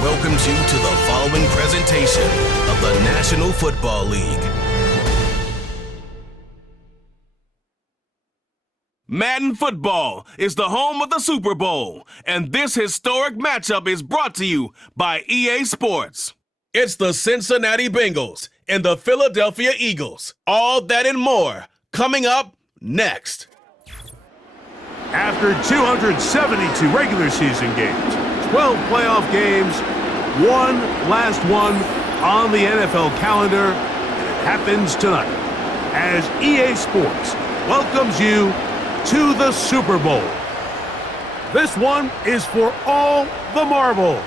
welcomes you to the following presentation of the National Football League. Madden Football is the home of the Super Bowl, and this historic matchup is brought to you by EA Sports. It's the Cincinnati Bengals and the Philadelphia Eagles. All that and more coming up next. After 272 regular season games, 12 playoff games, one last one on the NFL calendar, and it happens tonight as EA Sports welcomes you to the Super Bowl. This one is for all the marbles.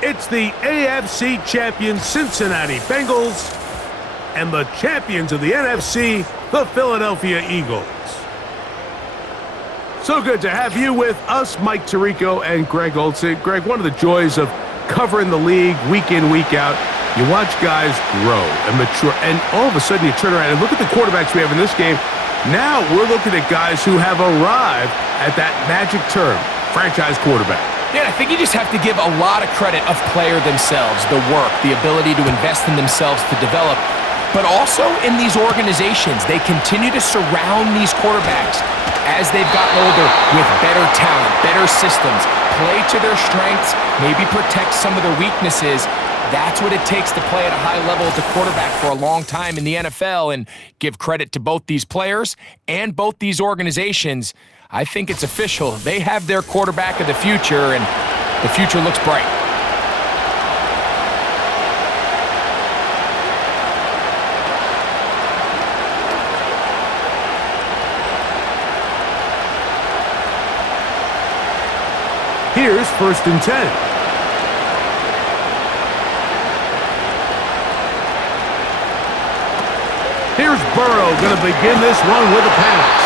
It's the AFC champion Cincinnati Bengals and the champions of the NFC, the Philadelphia Eagles. So good to have you with us, Mike Tirico and Greg Olsen. Greg, one of the joys of covering the league week in, week out, you watch guys grow and mature, and all of a sudden you turn around and look at the quarterbacks we have in this game. Now we're looking at guys who have arrived at that magic term, franchise quarterback. Yeah, I think you just have to give a lot of credit of player themselves, the work, the ability to invest in themselves to develop, but also in these organizations. They continue to surround these quarterbacks as they've gotten older with better talent, better systems, play to their strengths, maybe protect some of their weaknesses. That's what it takes to play at a high level as a quarterback for a long time in the NFL, and give credit to both these players and both these organizations. I think it's official. They have their quarterback of the future, and the future looks bright. Here's 1st and 10. Here's Burrow going to begin this one with a pass.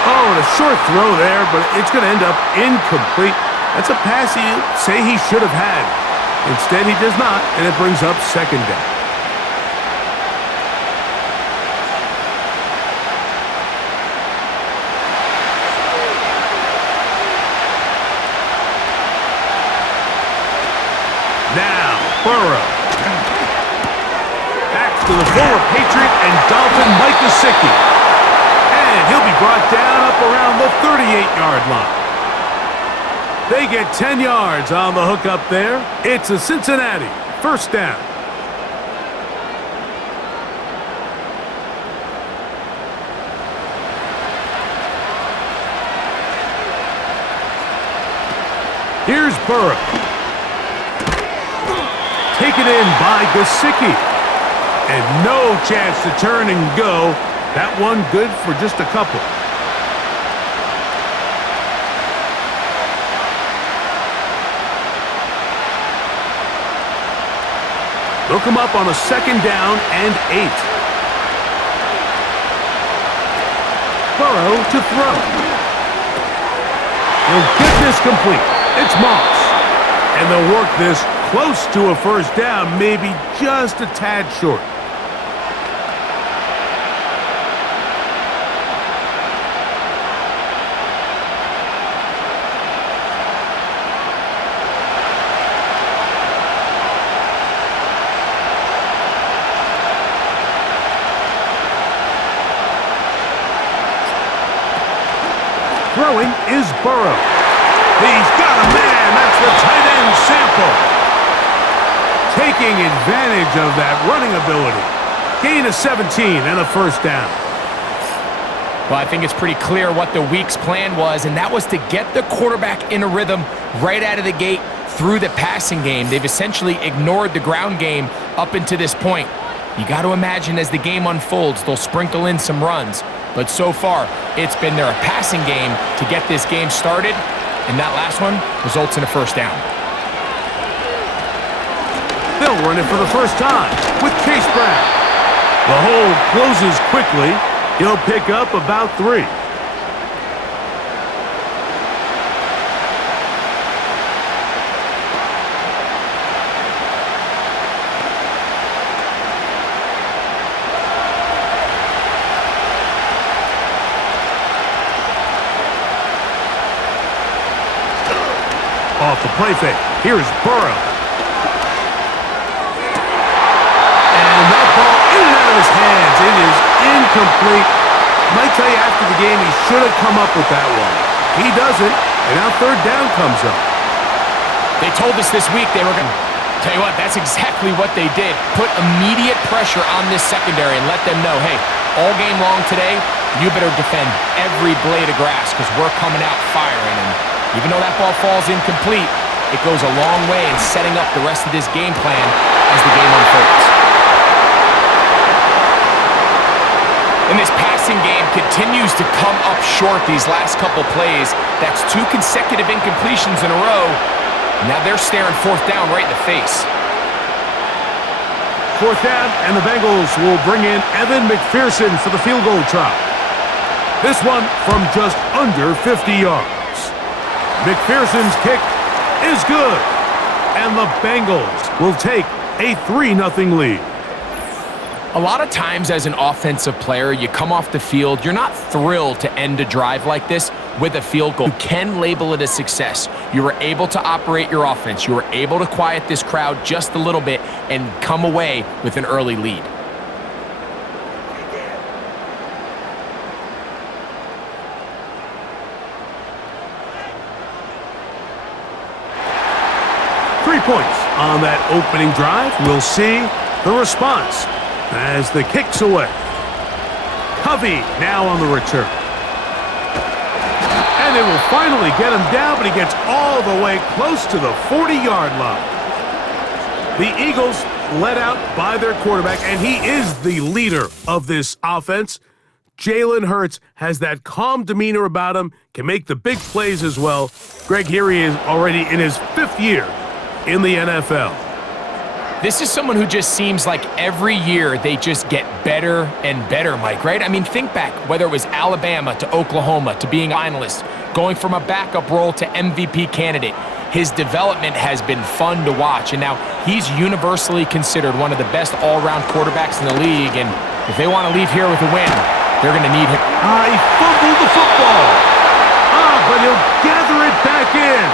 Oh, and a short throw there, but it's going to end up incomplete. That's a pass you say he should have had. Instead, he does not, and it brings up 2nd down. Now, Burrow. Back to the former Patriot and Dolphin Mike Gesicki. And he'll be brought down up around the 38-yard line. They get 10 yards on the hook up there. It's a Cincinnati 1st down. Here's Burrow. Taken in by Gesicki. And no chance to turn and go. That one good for just a couple. Look him up on a 2nd down and 8. Burrow to throw. He'll get this complete. It's Moss. And they'll work this close to a 1st down, maybe just a tad short. Throwing is Burrow. He's got a man. That's the tight end Sample. Taking advantage of that running ability. Gain of 17 and a 1st down. Well, I think it's pretty clear what the week's plan was, and that was to get the quarterback in a rhythm right out of the gate through the passing game. They've essentially ignored the ground game up until this point. You got to imagine as the game unfolds, they'll sprinkle in some runs. But so far, it's been their passing game to get this game started, and that last one results in a 1st down. They'll run it for the 1st time with Chase Brown. The hole closes quickly. He'll pick up about 3. Off the play fake. Here's Burrow. And that ball in and out of his hands. It is incomplete. Might tell you after the game he should have come up with that one. He doesn't, and now third down comes up. They told us this week they were going to... Tell you what, that's exactly what they did. Put immediate pressure on this secondary and let them know, hey, all game long today, you better defend every blade of grass because we're coming out firing. And even though that ball falls incomplete, it goes a long way in setting up the rest of this game plan as the game unfolds. And this passing game continues to come up short these last couple plays. That's 2 consecutive incompletions in a row. Now they're staring fourth down right in the face. Fourth down, and the Bengals will bring in Evan McPherson for the field goal try. This one from just under 50 yards. McPherson's kick is good, and the Bengals will take a 3-0 lead. A lot of times as an offensive player, you come off the field, you're not thrilled to end a drive like this with a field goal. You can label it a success. You were able to operate your offense. You were able to quiet this crowd just a little bit and come away with an early lead. Three points on that opening drive. We'll see the response as the kick's away. Covey now on the return. And they will finally get him down, but he gets all the way close to the 40-yard line. The Eagles led out by their quarterback, and he is the leader of this offense. Jalen Hurts has that calm demeanor about him, can make the big plays as well. Greg, here he is already in his 5th year in the NFL. This is someone who just seems like every year they just get better and better, Mike, right? I mean, think back, whether it was Alabama to Oklahoma to being a finalist, going from a backup role to MVP candidate. His development has been fun to watch, and now he's universally considered one of the best all-around quarterbacks in the league, and if they want to leave here with a win, they're going to need him. He fumbled the football. But he'll gather it back in.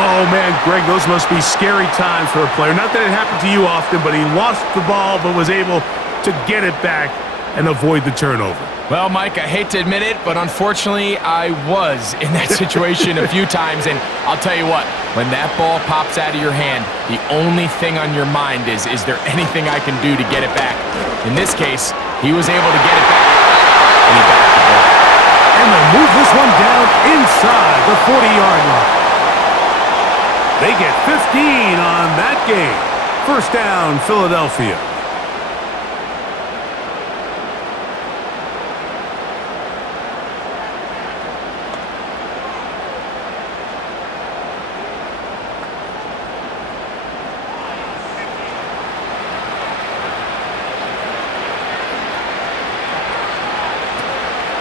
Oh, man, Greg, those must be scary times for a player. Not that it happened to you often, but he lost the ball but was able to get it back and avoid the turnover. Well, Mike, I hate to admit it, but unfortunately, I was in that situation a few times, and I'll tell you what, when that ball pops out of your hand, the only thing on your mind is there anything I can do to get it back? In this case, he was able to get it back, and he got the ball. And they'll move this one down inside the 40-yard line. They get 15 on that game. First down, Philadelphia.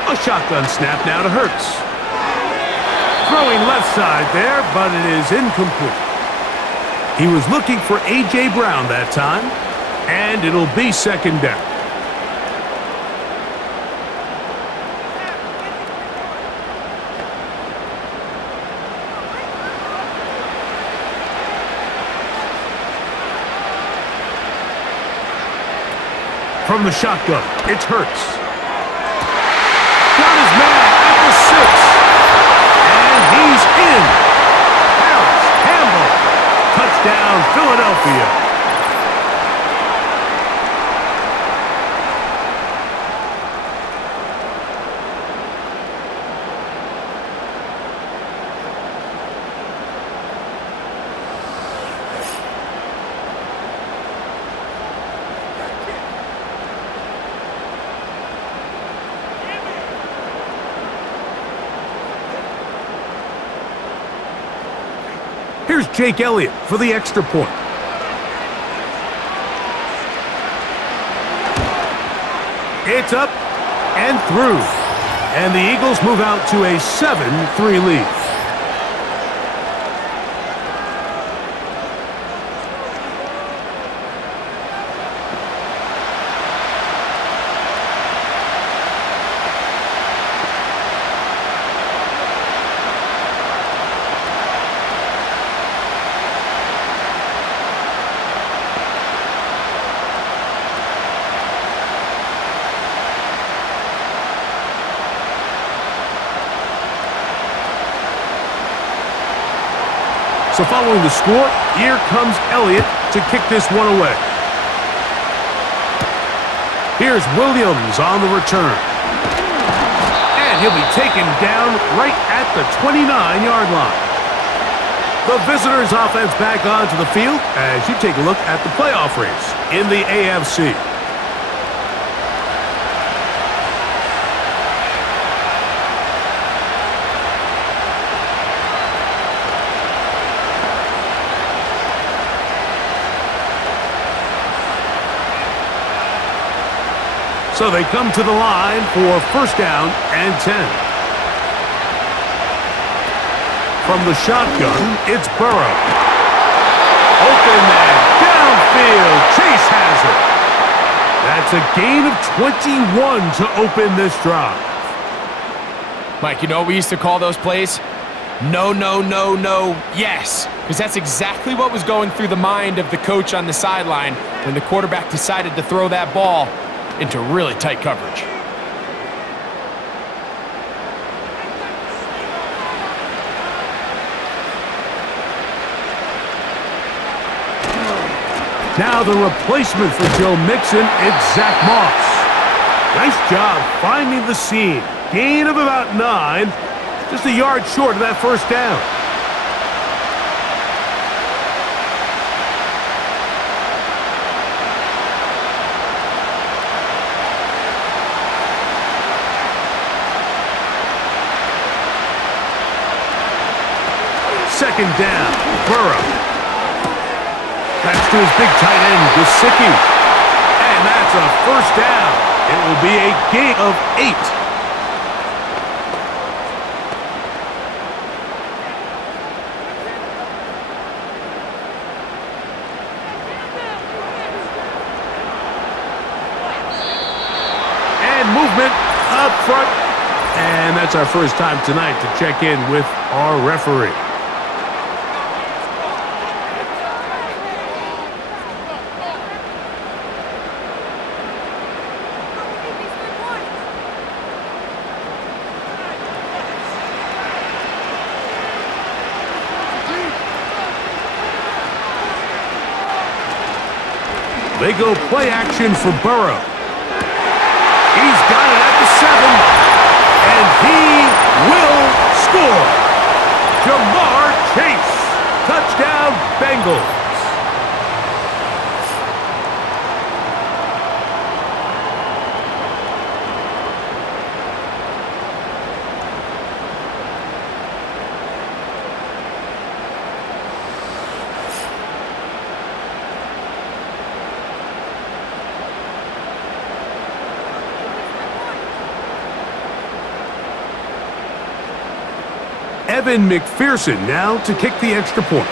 A shotgun snap now to Hurts. Throwing left side there, but it is incomplete. He was looking for A.J. Brown that time, and it'll be second down. From the shotgun, it's Hurts. Got his man at the 6. And he's in. Harris, Campbell. Touchdown, Philadelphia. Here's Jake Elliott for the extra point. It's up and through. And the Eagles move out to a 7-3 lead. So following the score, here comes Elliott to kick this one away. Here's Williams on the return. And he'll be taken down right at the 29-yard line. The visitors' offense back onto the field as you take a look at the playoff race in the AFC. So they come to the line for first down and 10. From the shotgun, it's Burrow. Open man, downfield, Chase has it. That's a gain of 21 to open this drive. Mike, you know what we used to call those plays? No, no, no, no, yes. Because that's exactly what was going through the mind of the coach on the sideline when the quarterback decided to throw that ball into really tight coverage. Now the replacement for Joe Mixon, it's Zach Moss. Nice job finding the seam. Gain of about 9, just a yard short of that first down. Second down, Burrow. That's to his big tight end, Gesicki. And that's a first down. It will be a gain of 8. And movement up front. And that's our first time tonight to check in with our referee. They go play action for Burrow. He's got it at the 7, and he will score. Jamar Chase, touchdown Bengals. Evan McPherson now to kick the extra point.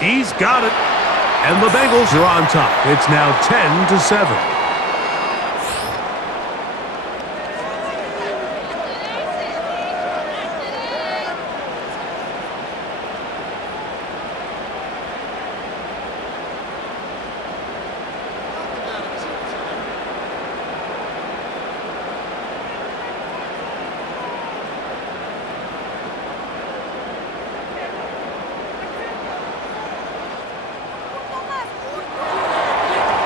He's got it. And the Bengals are on top. It's now 10-7.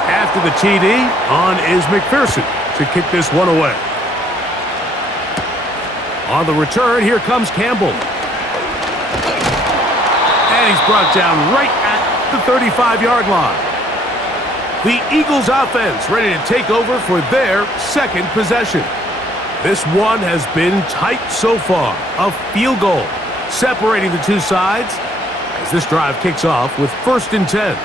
After the TD, on is McPherson to kick this one away. On the return, here comes Campbell. And he's brought down right at the 35-yard line. The Eagles offense ready to take over for their second possession. This one has been tight so far. A field goal separating the two sides as this drive kicks off with 1st and 10.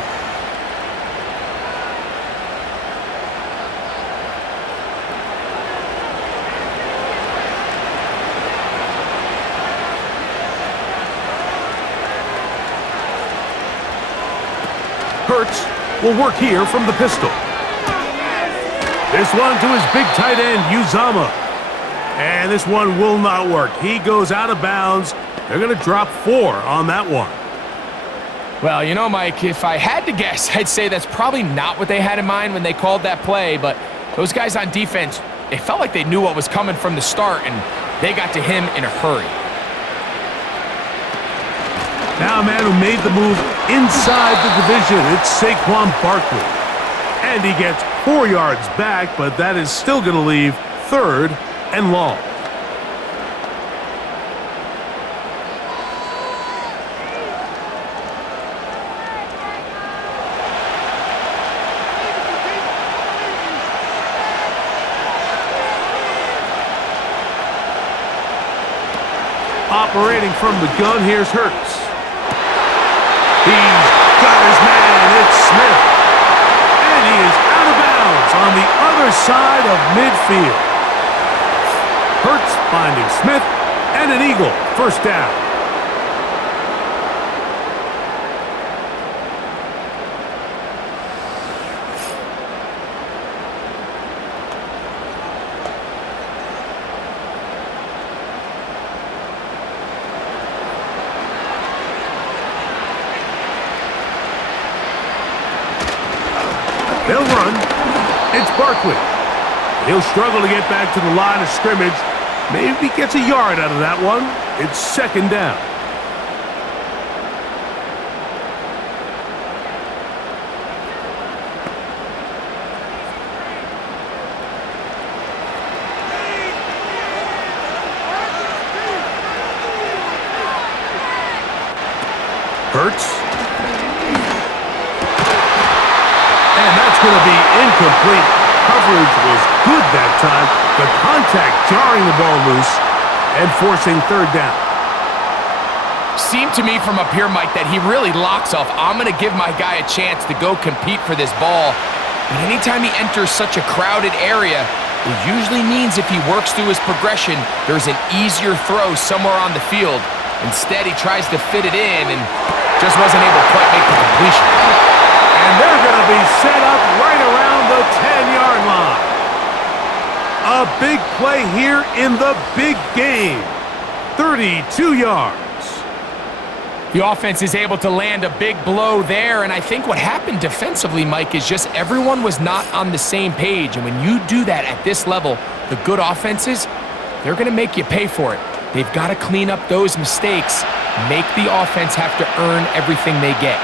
Hurts will work here from the pistol. This one to his big tight end, Uzama. And this one will not work. He goes out of bounds. They're going to drop 4 on that one. Well, you know, Mike, if I had to guess, I'd say that's probably not what they had in mind when they called that play, but those guys on defense, it felt like they knew what was coming from the start, and They got to him in a hurry. Now a man who made the move inside the division, it's Saquon Barkley. And he gets 4 yards back, but that is still going to leave 3rd and long. Operating from the gun, here's Hurts. He's got his man, it's Smith. And he is out of bounds on the other side of midfield. Hurts finding Smith, and an eagle, first down. They'll run. It's Barkley. He'll struggle to get back to the line of scrimmage. Maybe gets a yard out of that one. It's 2nd down. Hurts. And that's going to be incomplete. Coverage was good that time. The contact jarring the ball loose and forcing 3rd down. Seemed to me from up here, Mike, that he really locks off. I'm going to give my guy a chance to go compete for this ball. But anytime he enters such a crowded area, it usually means if he works through his progression, there's an easier throw somewhere on the field. Instead, he tries to fit it in and just wasn't able to quite make the completion. And they're going to be set up right around the 10-yard line. A big play here in the big game. 32 yards. The offense is able to land a big blow there, and I think what happened defensively, Mike, is just everyone was not on the same page. And when you do that at this level, the good offenses, they're going to make you pay for it. They've got to clean up those mistakes, make the offense have to earn everything they get.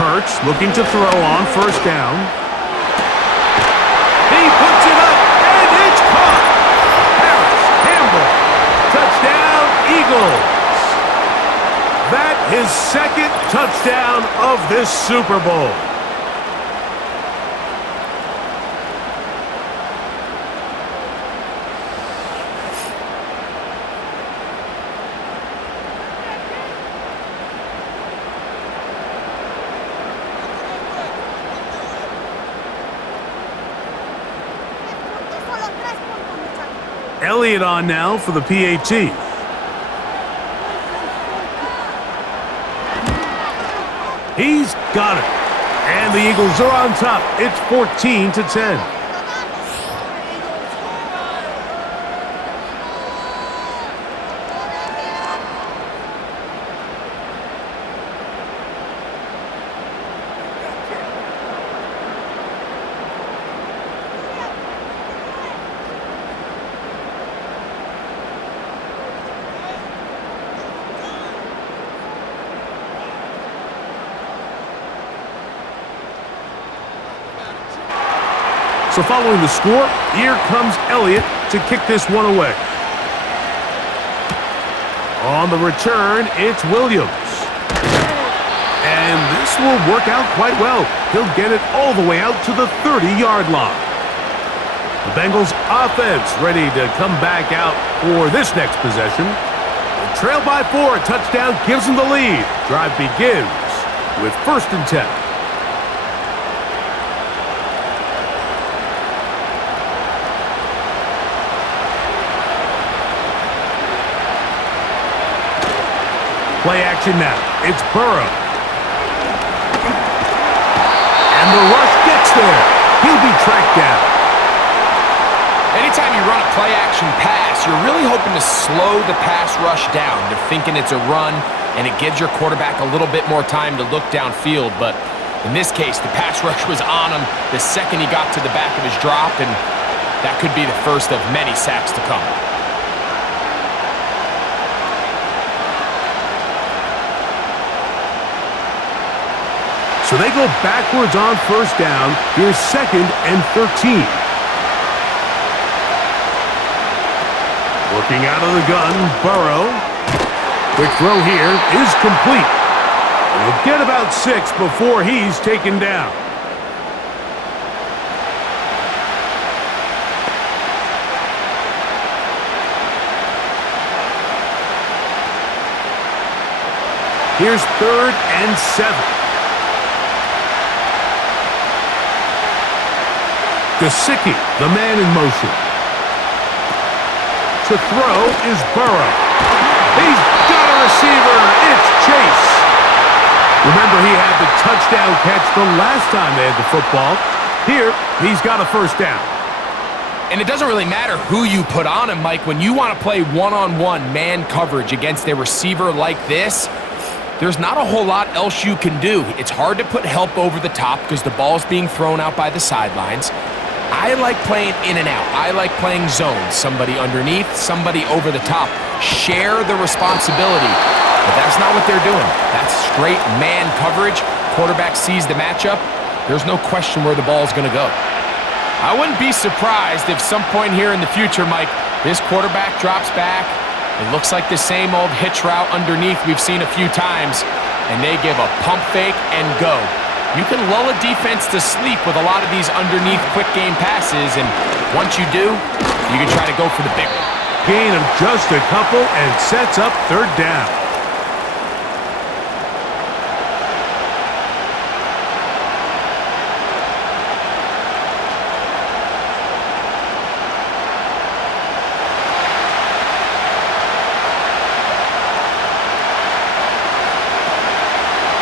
Hurts looking to throw on 1st down. He puts it up, and it's caught. Harris, Campbell, touchdown, Eagles. That is 2nd touchdown of this Super Bowl. Elliott on now for the PAT. He's got it. And the Eagles are on top. It's 14-10. So following the score, here comes Elliott to kick this one away. On the return, it's Williams. And this will work out quite well. He'll get it all the way out to the 30-yard line. The Bengals offense ready to come back out for this next possession. They trail by 4, a touchdown gives them the lead. Drive begins with 1st and 10. Play action now. It's Burrow. And the rush gets there. He'll be tracked down. Anytime you run a play-action pass, you're really hoping to slow the pass rush down. They're thinking it's a run, and it gives your quarterback a little bit more time to look downfield. But in this case, the pass rush was on him the second he got to the back of his drop, and That could be the first of many sacks to come. So they go backwards on first down. Here's 2nd and 13. Working out of the gun, Burrow. Quick throw here is complete. And he'll get about 6 before he's taken down. Here's 3rd and 7. Gesicki, the man in motion. To throw is Burrow. He's got a receiver. It's Chase. Remember, he had the touchdown catch the last time they had the football. Here, he's got a first down. And it doesn't really matter who you put on him, Mike. When you want to play one-on-one man coverage against a receiver like this, there's not a whole lot else you can do. It's hard to put help over the top because the ball's being thrown out by the sidelines. I like playing in and out. I like playing zones. Somebody underneath, somebody over the top. Share the responsibility. But that's not what they're doing. That's straight man coverage. Quarterback sees the matchup. There's no question where the ball's going to go. I wouldn't be surprised if some point here in the future, Mike, this quarterback drops back. It looks like the same old hitch route underneath we've seen a few times, and they give a pump fake and go. You can lull a defense to sleep with a lot of these underneath quick game passes, and once you do, you can try to go for the big one. Gain of just a couple and sets up 3rd down.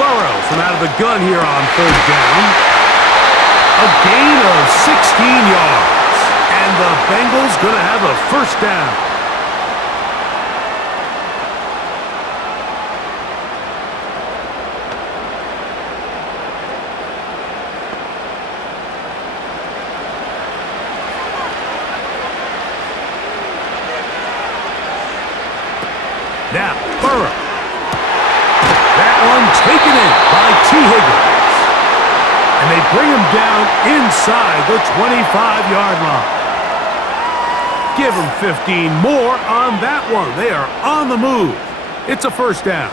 Burrow from out of the gun here on 3rd down. A gain of 16 yards. And the Bengals going to have a first down. Now, Burrow. That one taken in by T. Higgins. And they bring him down inside the 25-yard line. Give him 15 more on that one. They are on the move. It's a first down.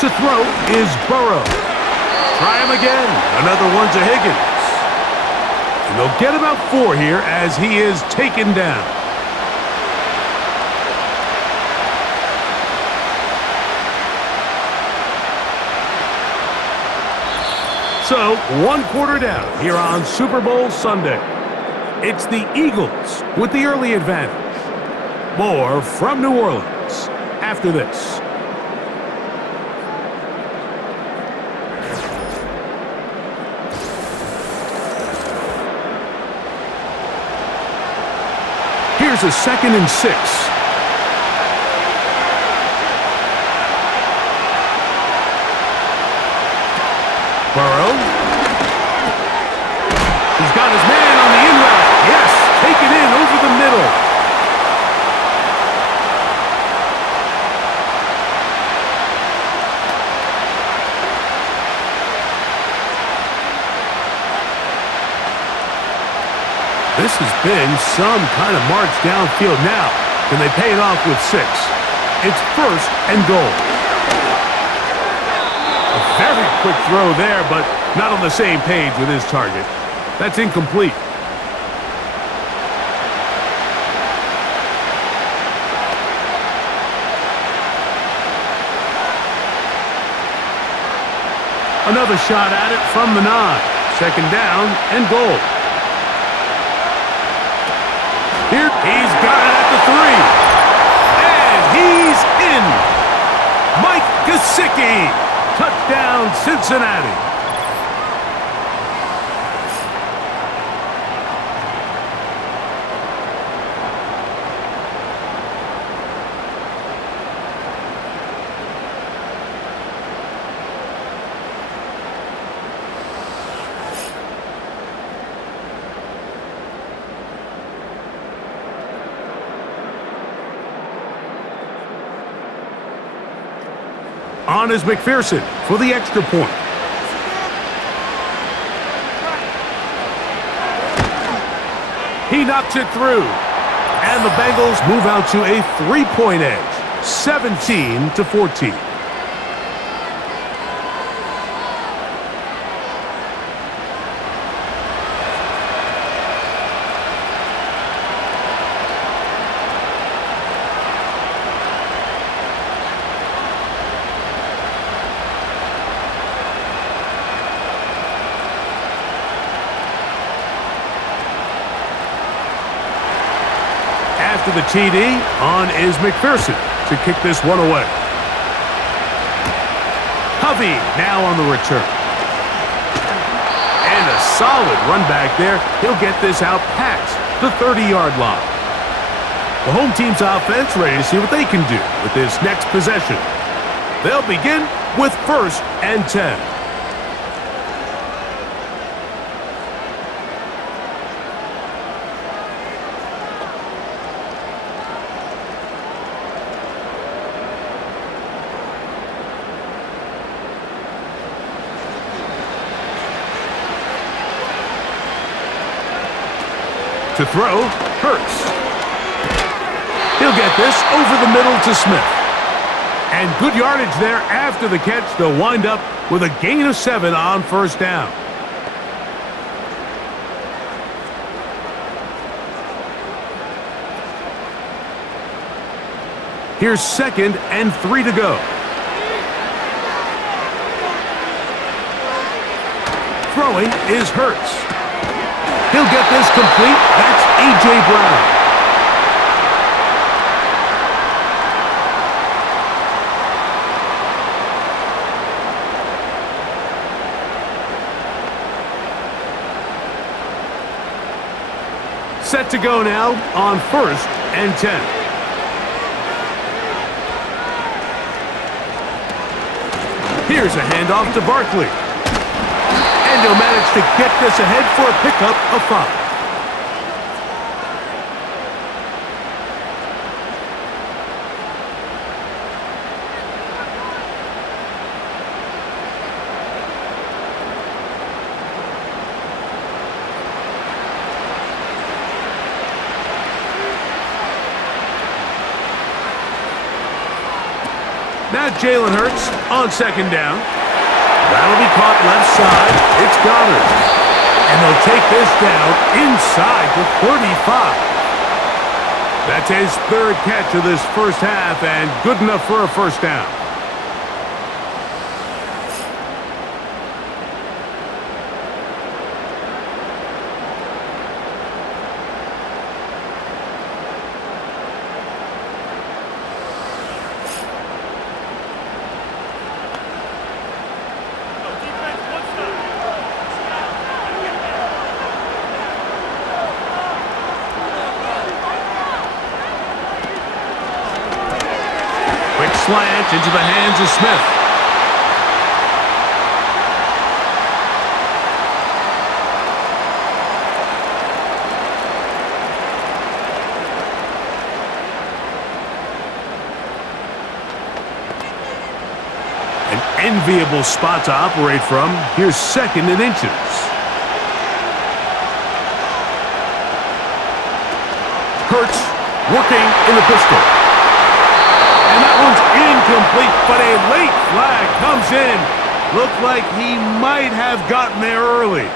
To throw is Burrow. Try him again. Another one to Higgins. And they'll get about 4 here as he is taken down. So, 1 quarter down here on Super Bowl Sunday. It's the Eagles with the early advantage. More from New Orleans after this. Here's a 2nd and 6. Burrow. He's got his man on the in route. Yes, take it in over the middle. This has been some kind of march downfield now. Can they pay it off with 6? It's 1st and goal. A very quick throw there, but not on the same page with his target. That's incomplete. Another shot at it from the 9. 2nd down and goal. Here, he's got it at the 3. And he's in. Mike Gesicki. Touchdown, Cincinnati. On is McPherson for the extra point. He knocks it through. And the Bengals move out to a 3-point edge, 17-14. After the TD, on is McPherson to kick this one away. Hovey now on the return. And a solid run back there. He'll get this out past the 30-yard line. The home team's offense ready to see what they can do with this next possession. They'll begin with 1st and 10. To throw, Hurts. He'll get this over the middle to Smith. And good yardage there after the catch. They'll wind up with a gain of 7 on 1st down. Here's 2nd and 3 to go. Throwing is Hurts. He'll get this complete. That's A.J. Brown. Set to go now on 1st and 10. Here's a handoff to Barkley. And he'll manage to get this ahead for a pickup of 5. Now Jalen Hurts on 2nd down. That'll be caught left side. It's Goddard. And they'll take this down inside the 35. That's his 3rd catch of this 1st half and good enough for a 1st down. Slant into the hands of Smith. An enviable spot to operate from. Here's 2nd and inches. Hurts working in the pistol. And that one's incomplete, but a late flag comes in. Looked like he might have gotten there early.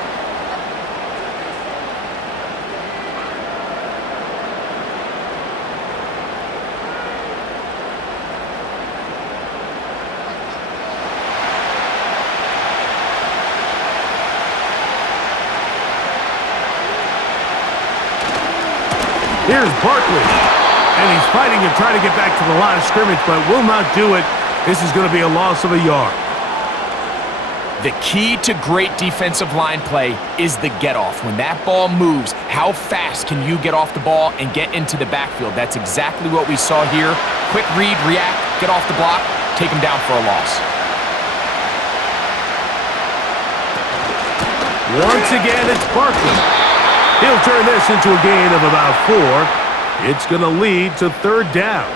Here's Barkley. And he's fighting and trying to get back to the line of scrimmage, but will not do it. This is going to be a loss of a yard. The key to great defensive line play is the get-off. When that ball moves, how fast can you get off the ball and get into the backfield? That's exactly what we saw here. Quick read, react, get off the block, take him down for a loss. Once again, it's Barkley. He'll turn this into a gain of about 4. It's going to lead to 3rd down.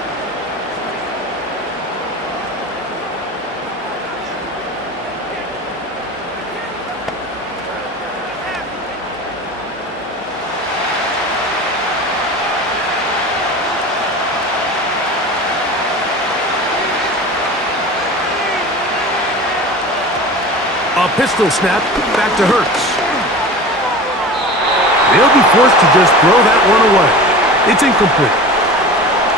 pistol snap back to Hurts. They'll be forced to just throw that one away. It's incomplete.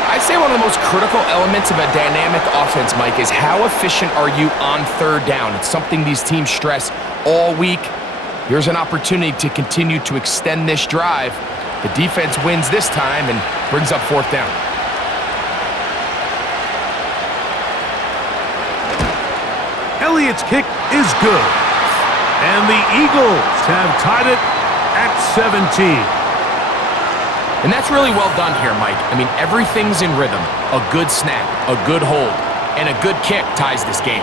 I'd say one of the most critical elements of a dynamic offense, Mike, is how efficient are you on third down? It's something these teams stress all week. Here's an opportunity to continue to extend this drive. The defense wins this time and brings up fourth down. Elliott's kick is good. And the Eagles have tied it at 17. And that's really well done here, Mike. I mean, everything's in rhythm. A good snap, a good hold, and a good kick ties this game.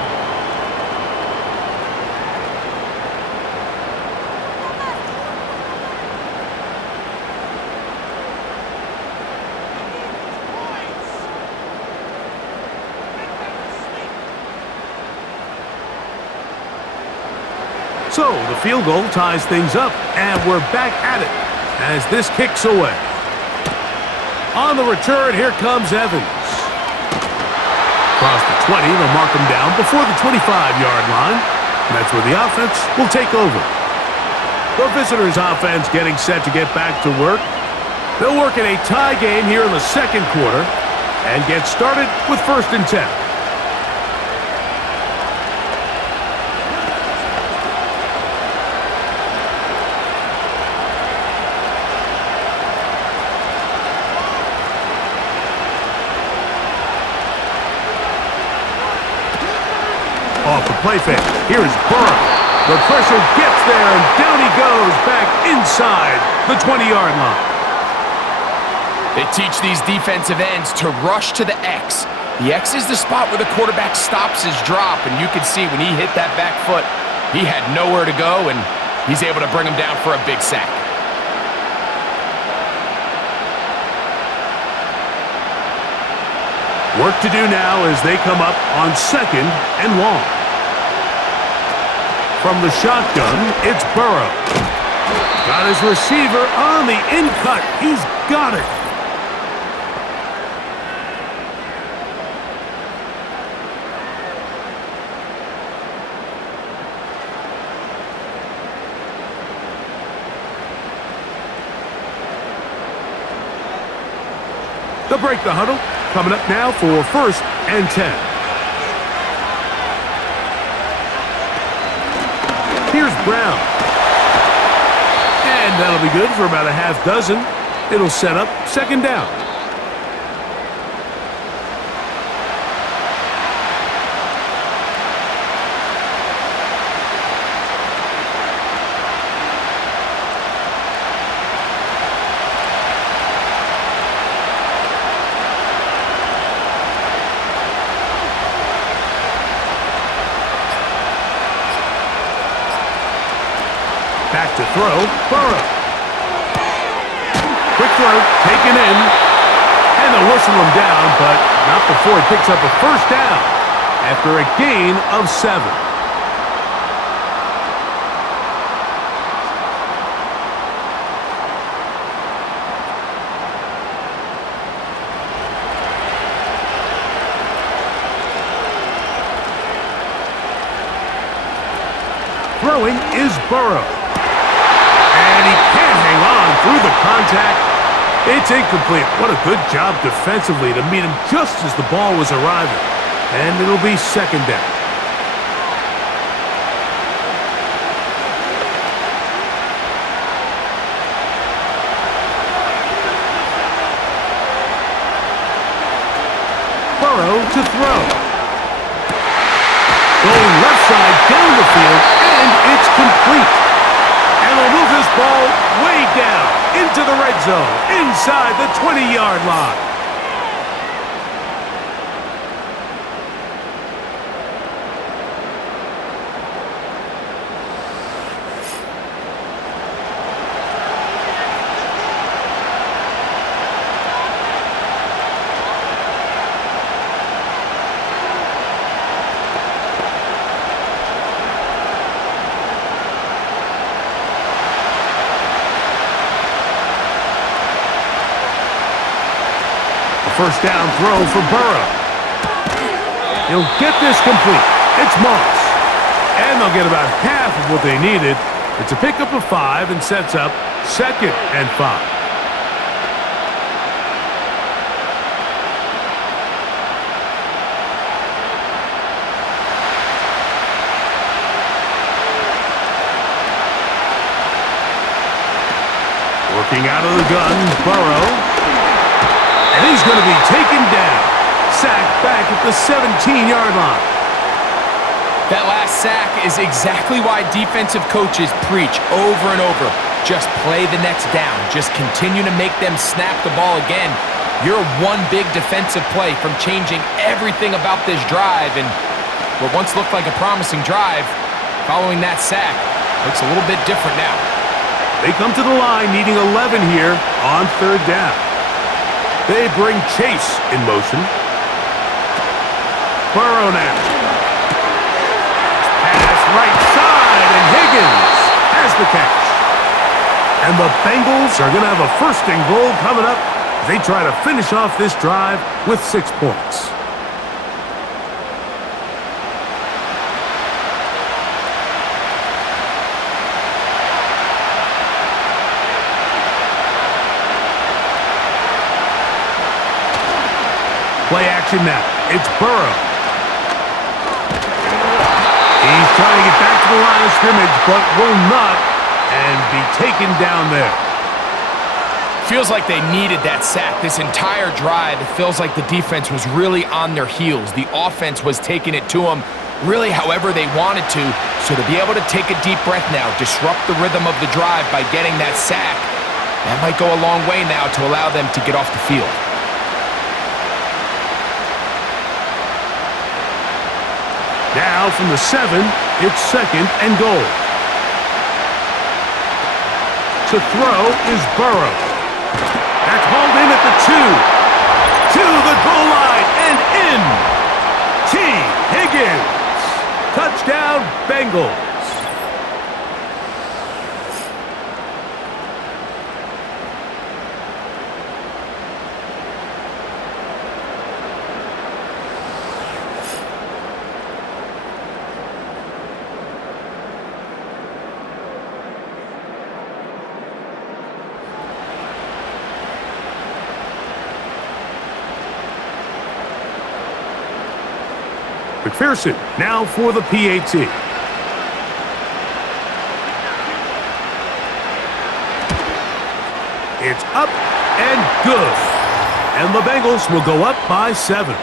So the field goal ties things up, and we're back at it as this kicks away. On the return, here comes Evans. Across the 20, they'll mark him down before the 25-yard line. And that's where the offense will take over. The visitors' offense getting set to get back to work. They'll work in a tie game here in the second quarter and get started with 1st and 10. Off the play fake. Here is Burrow. The pressure gets there, and down he goes back inside the 20-yard line. They teach these defensive ends to rush to the X. The X is the spot where the quarterback stops his drop, and you can see when he hit that back foot, he had nowhere to go, and he's able to bring him down for a big sack. Work to do now as they come up on 2nd and long. From the shotgun, it's Burrow. Got his receiver on the in-cut. He's got it. They'll break the huddle. Coming up now for 1st and 10. Here's Brown. And that'll be good for about a half dozen. It'll set up 2nd down. Back to throw, Burrow. Quick throw, taken in. And they'll whistle him down, but not before he picks up a 1st down after a gain of 7. Throwing is Burrow. And he can't hang on through the contact. It's incomplete. What a good job defensively to meet him just as the ball was arriving. And it'll be 2nd down. Burrow to throw. Going left side down the field, and it's complete. And they'll move this ball way down into the red zone, inside the 20-yard line. First down throw for Burrow. He'll get this complete. It's Moss. And they'll get about half of what they needed. It's a pickup of 5 and sets up 2nd and 5. Working out of the gun, Burrow. And he's going to be taken down. Sacked back at the 17-yard line. That last sack is exactly why defensive coaches preach over and over. Just play the next down. Just continue to make them snap the ball again. You're one big defensive play from changing everything about this drive. And what once looked like a promising drive, following that sack, looks a little bit different now. They come to the line needing 11 here on 3rd down. They bring Chase in motion. Burrow now. Pass right side, and Higgins has the catch. And the Bengals are going to have a 1st and goal coming up as they try to finish off this drive with 6 points. Play action now. It's Burrow. He's trying to get back to the line of scrimmage, but will not, and be taken down there. Feels like they needed that sack. This entire drive, it feels like the defense was really on their heels. The offense was taking it to them really however they wanted to. So to be able to take a deep breath now, disrupt the rhythm of the drive by getting that sack, that might go a long way now to allow them to get off the field. Now from the 7, it's 2nd and goal. To throw is Burrow. That's hauled in at the 2. To the goal line and in. T. Higgins. Touchdown, Bengals. McPherson now for the PAT. It's up and good. And the Bengals will go up by 7.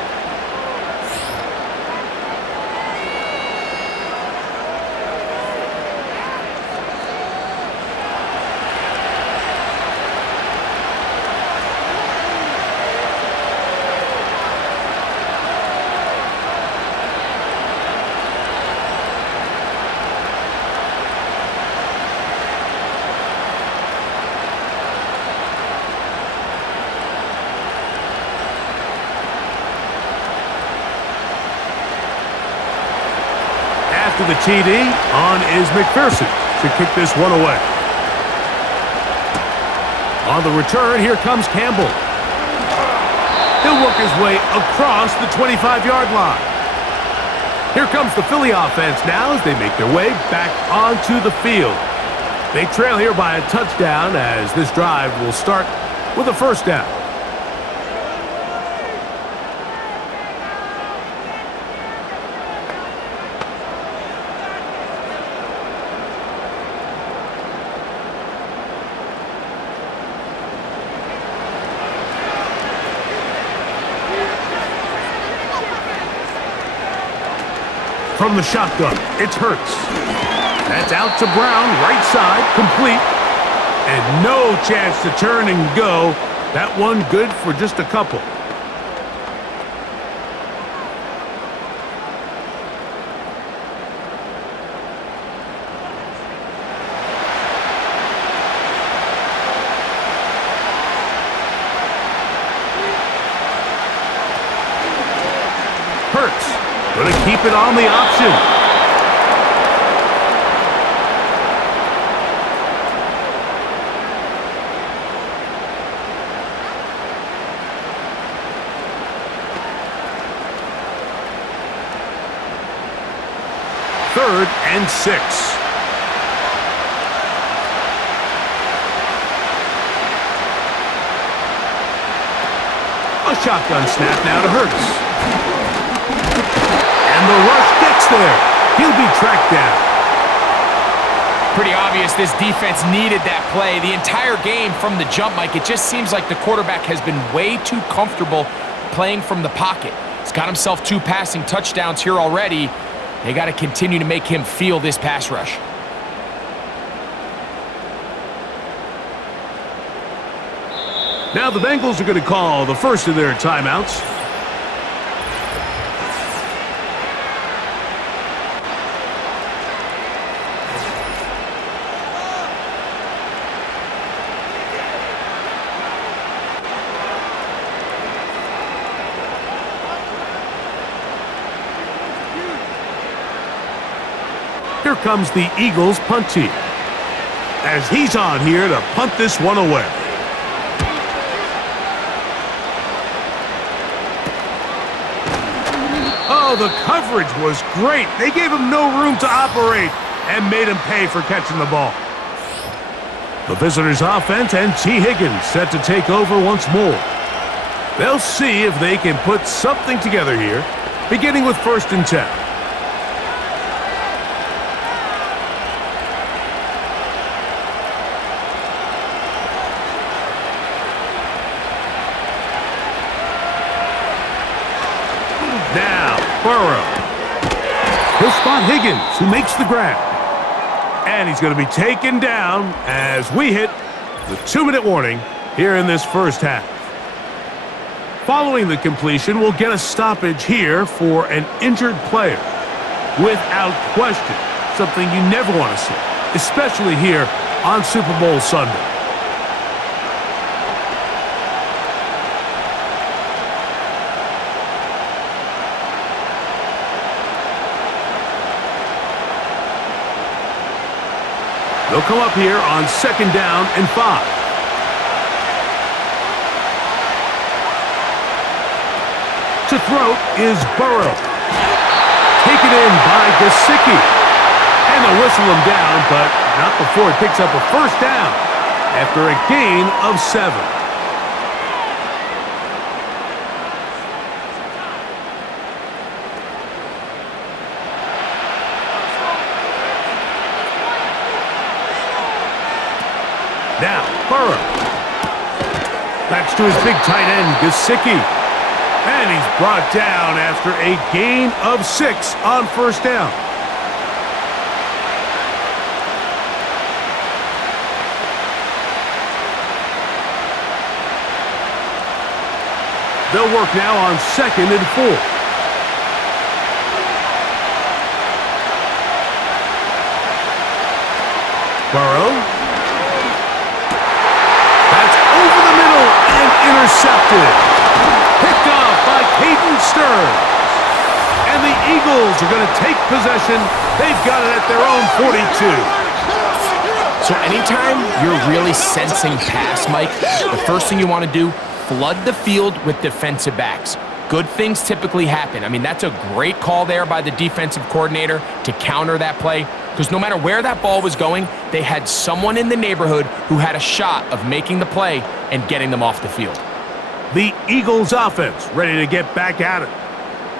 To the TD, on is McPherson to kick this one away. On the return, here comes Campbell. He'll work his way across the 25-yard line. Here comes the Philly offense now as they make their way back onto the field. They trail here by a touchdown as this drive will start with a 1st down. From the shotgun, it's Hurts. That's out to Brown, right side, complete. And no chance to turn and go. That one good for just a couple. Hurts. Going to keep it on the option. and 6. A shotgun snap now to Hurts. And the rush gets there. He'll be tracked down. Pretty obvious this defense needed that play. The entire game from the jump, Mike, it just seems like the quarterback has been way too comfortable playing from the pocket. He's got himself 2 passing touchdowns here already. They got to continue to make him feel this pass rush. Now the Bengals are going to call the first of their timeouts. Here comes the Eagles punt team, as he's on here to punt this one away. Oh, the coverage was great. They gave him no room to operate and made him pay for catching the ball. The visitors' offense and T. Higgins set to take over once more. They'll see if they can put something together here, beginning with 1st and 10. Burrow. He'll spot Higgins, who makes the grab. And he's going to be taken down as we hit the 2-minute warning here in this first half. Following the completion, we'll get a stoppage here for an injured player. Without question, something you never want to see, especially here on Super Bowl Sunday. They'll come up here on 2nd down and 5. To throw is Burrow. Taken in by Gesicki. And they'll whistle him down, but not before he picks up a 1st down after a gain of 7. Now, Burrow. That's to his big tight end, Gesicki. And he's brought down after a gain of 6 on 1st down. They'll work now on 2nd and 4. Burrow. Intercepted. Picked off by Caden Stearns. And the Eagles are going to take possession. They've got it at their own 42. So anytime you're really sensing pass, Mike, the first thing you want to do, flood the field with defensive backs. Good things typically happen. I mean, that's a great call there by the defensive coordinator to counter that play, because no matter where that ball was going, they had someone in the neighborhood who had a shot of making the play and getting them off the field. The Eagles offense ready to get back at it.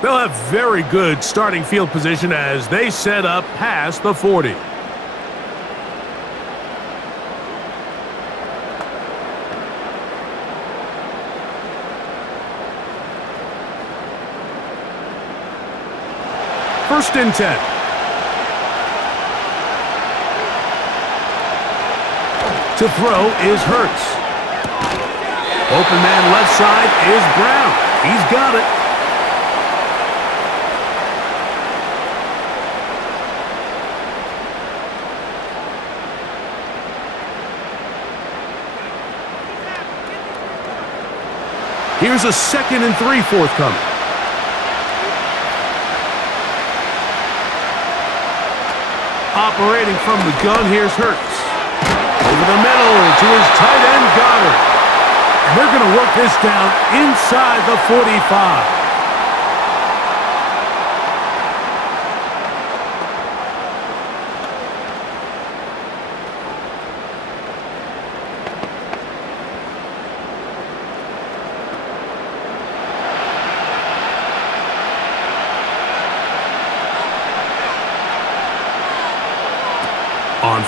They'll have very good starting field position as they set up past the 40. First and 10. To throw is Hurts. Open man left side is Brown. He's got it. Here's a 2nd and 3 forthcoming. Operating from the gun, here's Hurts. Over the middle to his tight end, Goddard. And they're going to work this down inside the 45.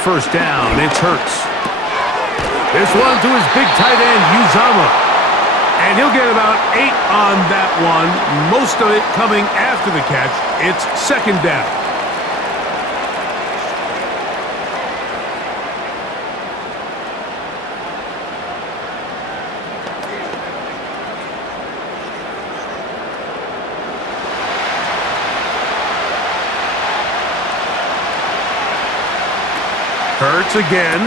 first down. It's Hurts. This one to his big tight end, Uzama. And he'll get about 8 on that one, most of it coming after the catch. It's second down. Hurts again.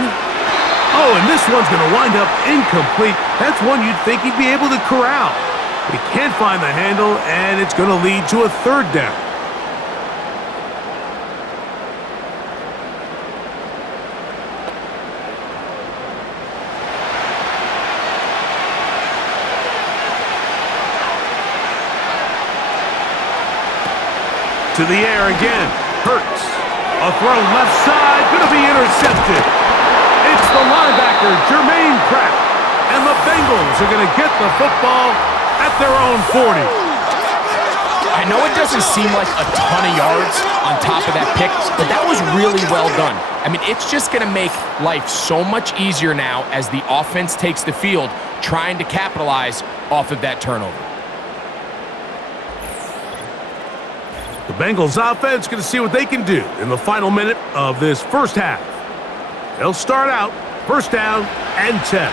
Oh, and this one's going to wind up incomplete. That's one you'd think he'd be able to corral. He can't find the handle, and it's going to lead to a third down. To the air again. Hurts. A throw left side, going to be intercepted. It's the linebacker, Jermaine Pratt. And the Bengals are going to get the football at their own 40. I know it doesn't seem like a ton of yards on top of that pick, but that was really well done. I mean, it's just going to make life so much easier now as the offense takes the field, trying to capitalize off of that turnover. The Bengals offense going to see what they can do in the final minute of this first half. They'll start out first down and 10.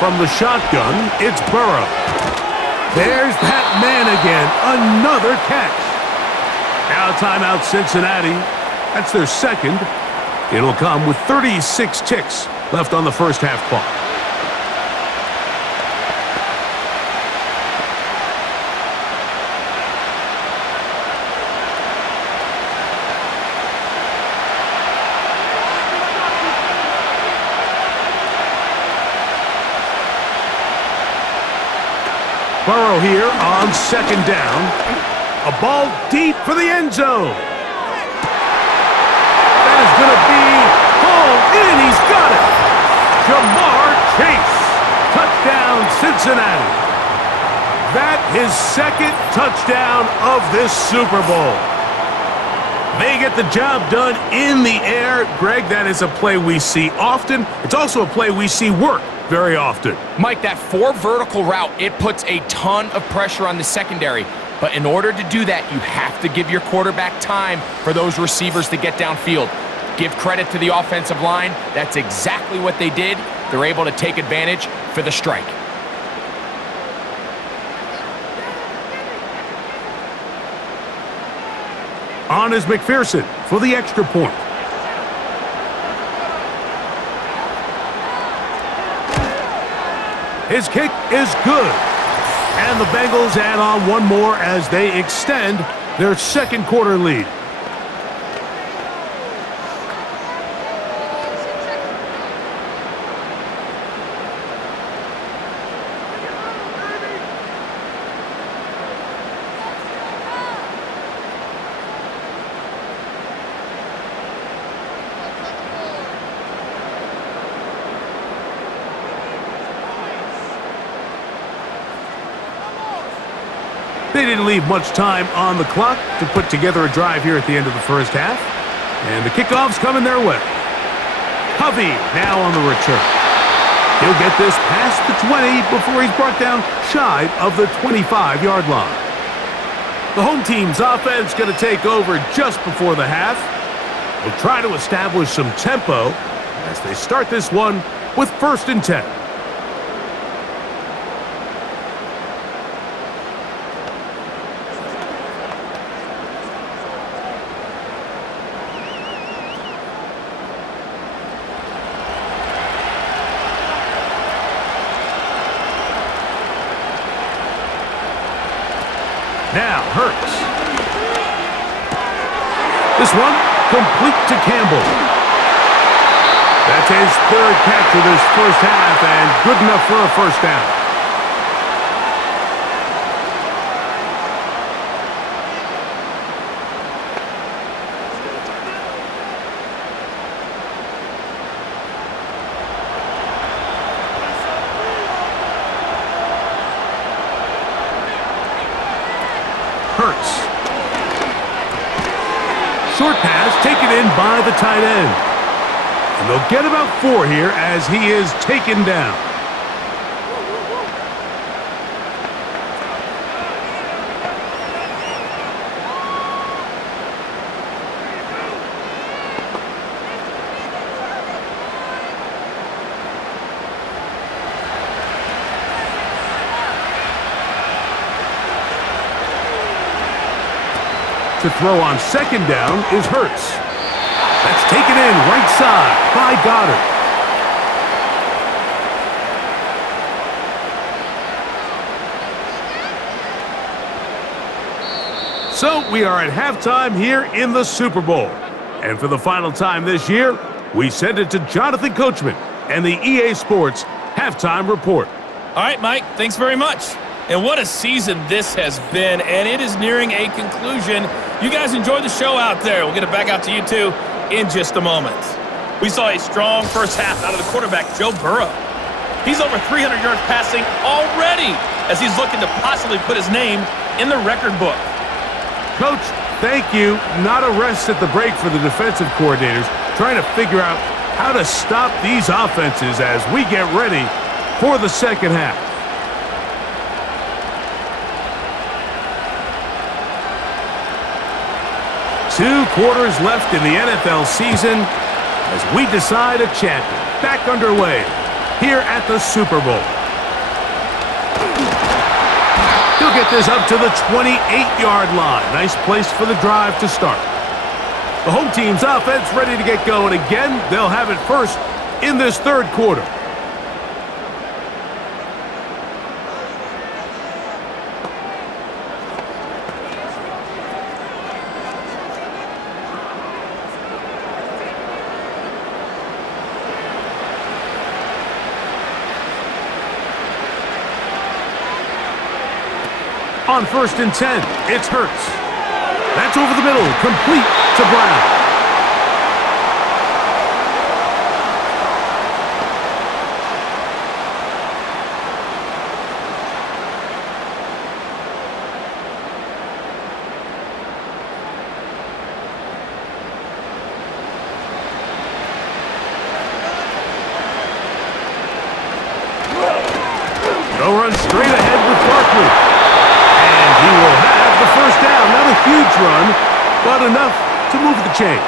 From the shotgun, it's Burrow. There's that man again. Another catch. Now timeout Cincinnati. That's their second. It'll come with 36 ticks left on the first half clock. Burrow here on second down. A ball deep for the end zone. That is going to be hauled in. He's got it. Jamar Chase. Touchdown, Cincinnati. That his second touchdown of this Super Bowl. They get the job done in the air. Greg, that is a play we see often. It's also a play we see work very often. Mike, that 4 vertical route, it puts a ton of pressure on the secondary. But in order to do that, you have to give your quarterback time for those receivers to get downfield. Give credit to the offensive line. That's exactly what they did. They're able to take advantage for the strike. On is McPherson for the extra point. His kick is good. And the Bengals add on one more as they extend their second quarter lead. They didn't leave much time on the clock to put together a drive here at the end of the first half. And the kickoff's coming their way. Covey now on the return. He'll get this past the 20 before he's brought down shy of the 25-yard line. The home team's offense going to take over just before the half. They'll try to establish some tempo as they start this one with first and 10. Now, Hurts. This one, complete to Campbell. That's his third catch of this first half, and good enough for a first down. Short pass taken in by the tight end. And they'll get about 4 here as he is taken down. To throw on second down is Hurts. That's taken in right side by Goddard. So we are at halftime here in the Super Bowl. And for the final time this year, we send it to Jonathan Coachman and the EA Sports Halftime Report. All right, Mike, thanks very much. And what a season this has been, and it is nearing a conclusion. You guys enjoy the show out there. We'll get it back out to you, too, in just a moment. We saw a strong first half out of the quarterback, Joe Burrow. He's over 300 yards passing already as he's looking to possibly put his name in the record book. Coach, thank you. Not a rest at the break for the defensive coordinators, trying to figure out how to stop these offenses as we get ready for the second half. Two quarters left in the NFL season as we decide a champion. Back underway here at the Super Bowl. He'll get this up to the 28-yard line. Nice place for the drive to start. The home team's offense ready to get going again. They'll have it first in this third quarter. On 1st and 10, it's Hurts. That's over the middle, complete to Brown. They'll run straight ahead with Barkley. He will have the first down. Not a huge run, but enough to move the chains.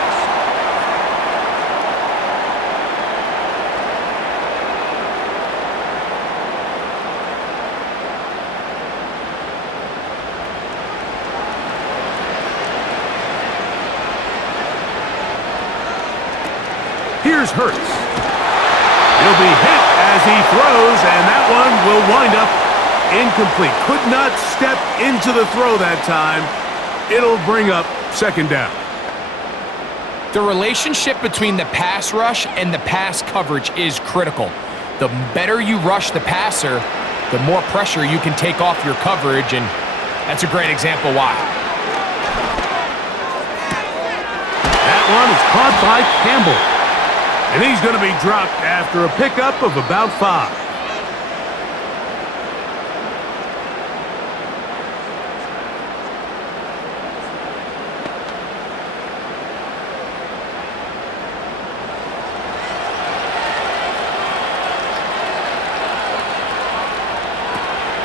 Here's Hurts. He'll be hit as he throws, and that one will wind up incomplete. Could not step into the throw that time. It'll bring up second down. The relationship between the pass rush and the pass coverage is critical. The better you rush the passer, the more pressure you can take off your coverage, and that's a great example why. That one is caught by Campbell. And he's going to be dropped after a pickup of about 5.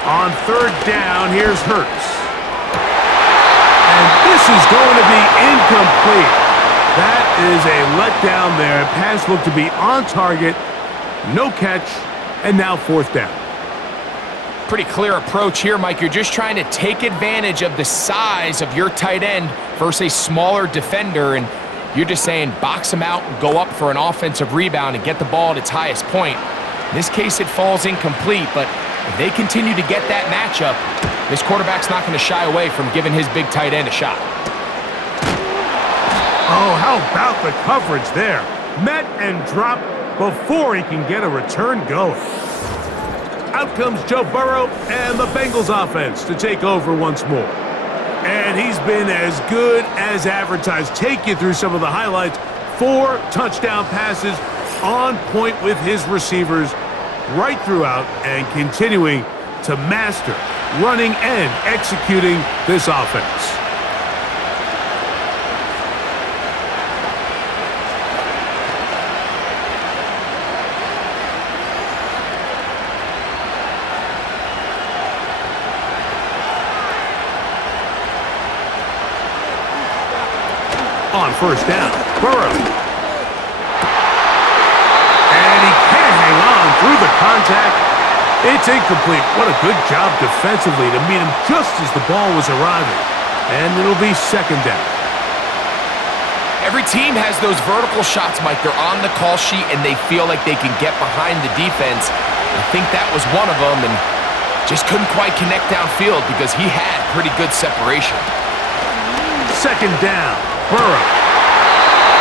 On third down, here's Hurts. And this is going to be incomplete. That is a letdown there. Pass looked to be on target. No catch. And now fourth down. Pretty clear approach here, Mike. You're just trying to take advantage of the size of your tight end versus a smaller defender, and you're just saying box him out and go up for an offensive rebound and get the ball at its highest point. In this case, it falls incomplete, but if they continue to get that matchup, this quarterback's not going to shy away from giving his big tight end a shot. Oh, how about the coverage there? Met and dropped before he can get a return going. Out comes Joe Burrow and the Bengals offense to take over once more. And he's been as good as advertised. Take you through some of the highlights. 4 touchdown passes on point with his receivers right throughout and continuing to master running and executing this offense. on first down. Burrow. And he can't hang on through the contact. It's incomplete. What a good job defensively to meet him just as the ball was arriving. And it'll be second down. Every team has those vertical shots, Mike. They're on the call sheet, and they feel like they can get behind the defense. I think that was one of them, and just couldn't quite connect downfield because he had pretty good separation. Second down, Burrow.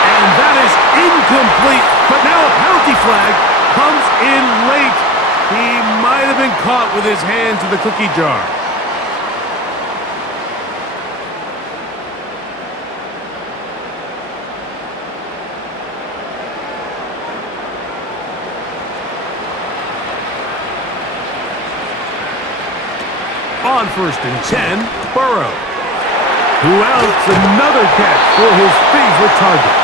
And that is incomplete, but now a penalty flag comes in late. He might have been caught with his hands in the cookie jar. On first and 10, Burrow, who outs another catch for his favorite target.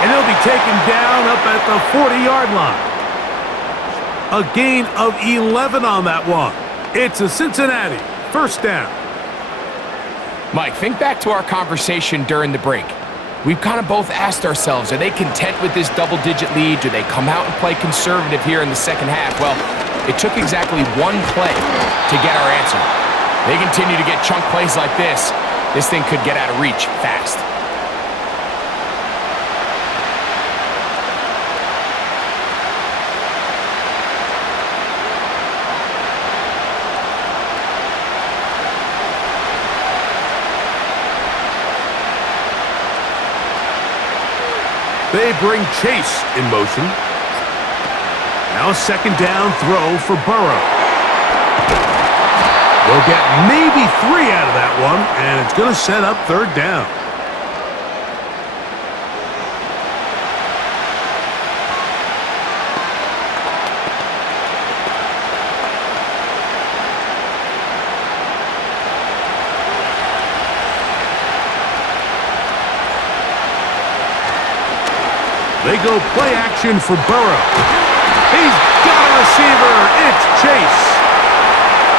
And he'll be taken down up at the 40-yard line. A gain of 11 on that one. It's a Cincinnati first down. Mike, think back to our conversation during the break. We've kind of both asked ourselves, are they content with this double-digit lead? Do they come out and play conservative here in the second half? Well, it took exactly one play to get our answer. They continue to get chunk plays like this. This thing could get out of reach fast. They bring Chase in motion. Now a second down throw for Burrow. They'll get maybe 3 out of that one, and it's going to set up third down. They go play action for Burrow. He's got a receiver. It's Chase.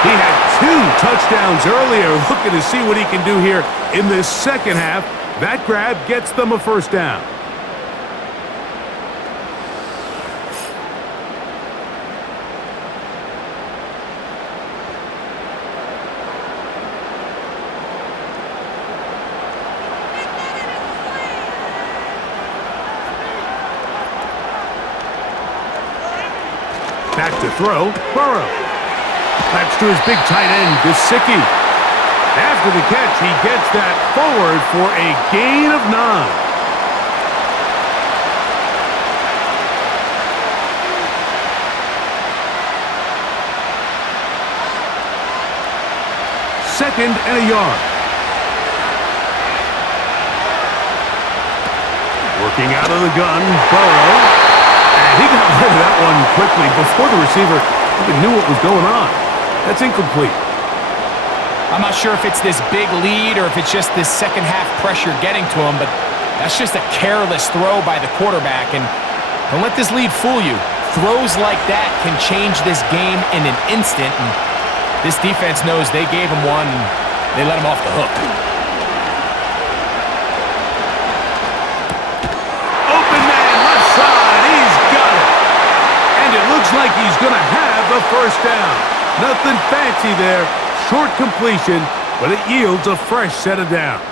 He had 2 touchdowns earlier. Looking to see what he can do here in this second half. That grab gets them a first down. Back to throw, Burrow. That's to his big tight end, Gesicki. After the catch, he gets that forward for a gain of 9. Second and a yard. Working out of the gun, Burrow. And he got rid of that one quickly before the receiver even knew what was going on. That's incomplete. I'm not sure if it's this big lead or if it's just this second half pressure getting to him, but that's just a careless throw by the quarterback. And don't let this lead fool you. Throws like that can change this game in an instant. And this defense knows they gave him one and they let him off the hook. Looks like he's going to have a first down. Nothing fancy there. Short completion, but it yields a fresh set of downs.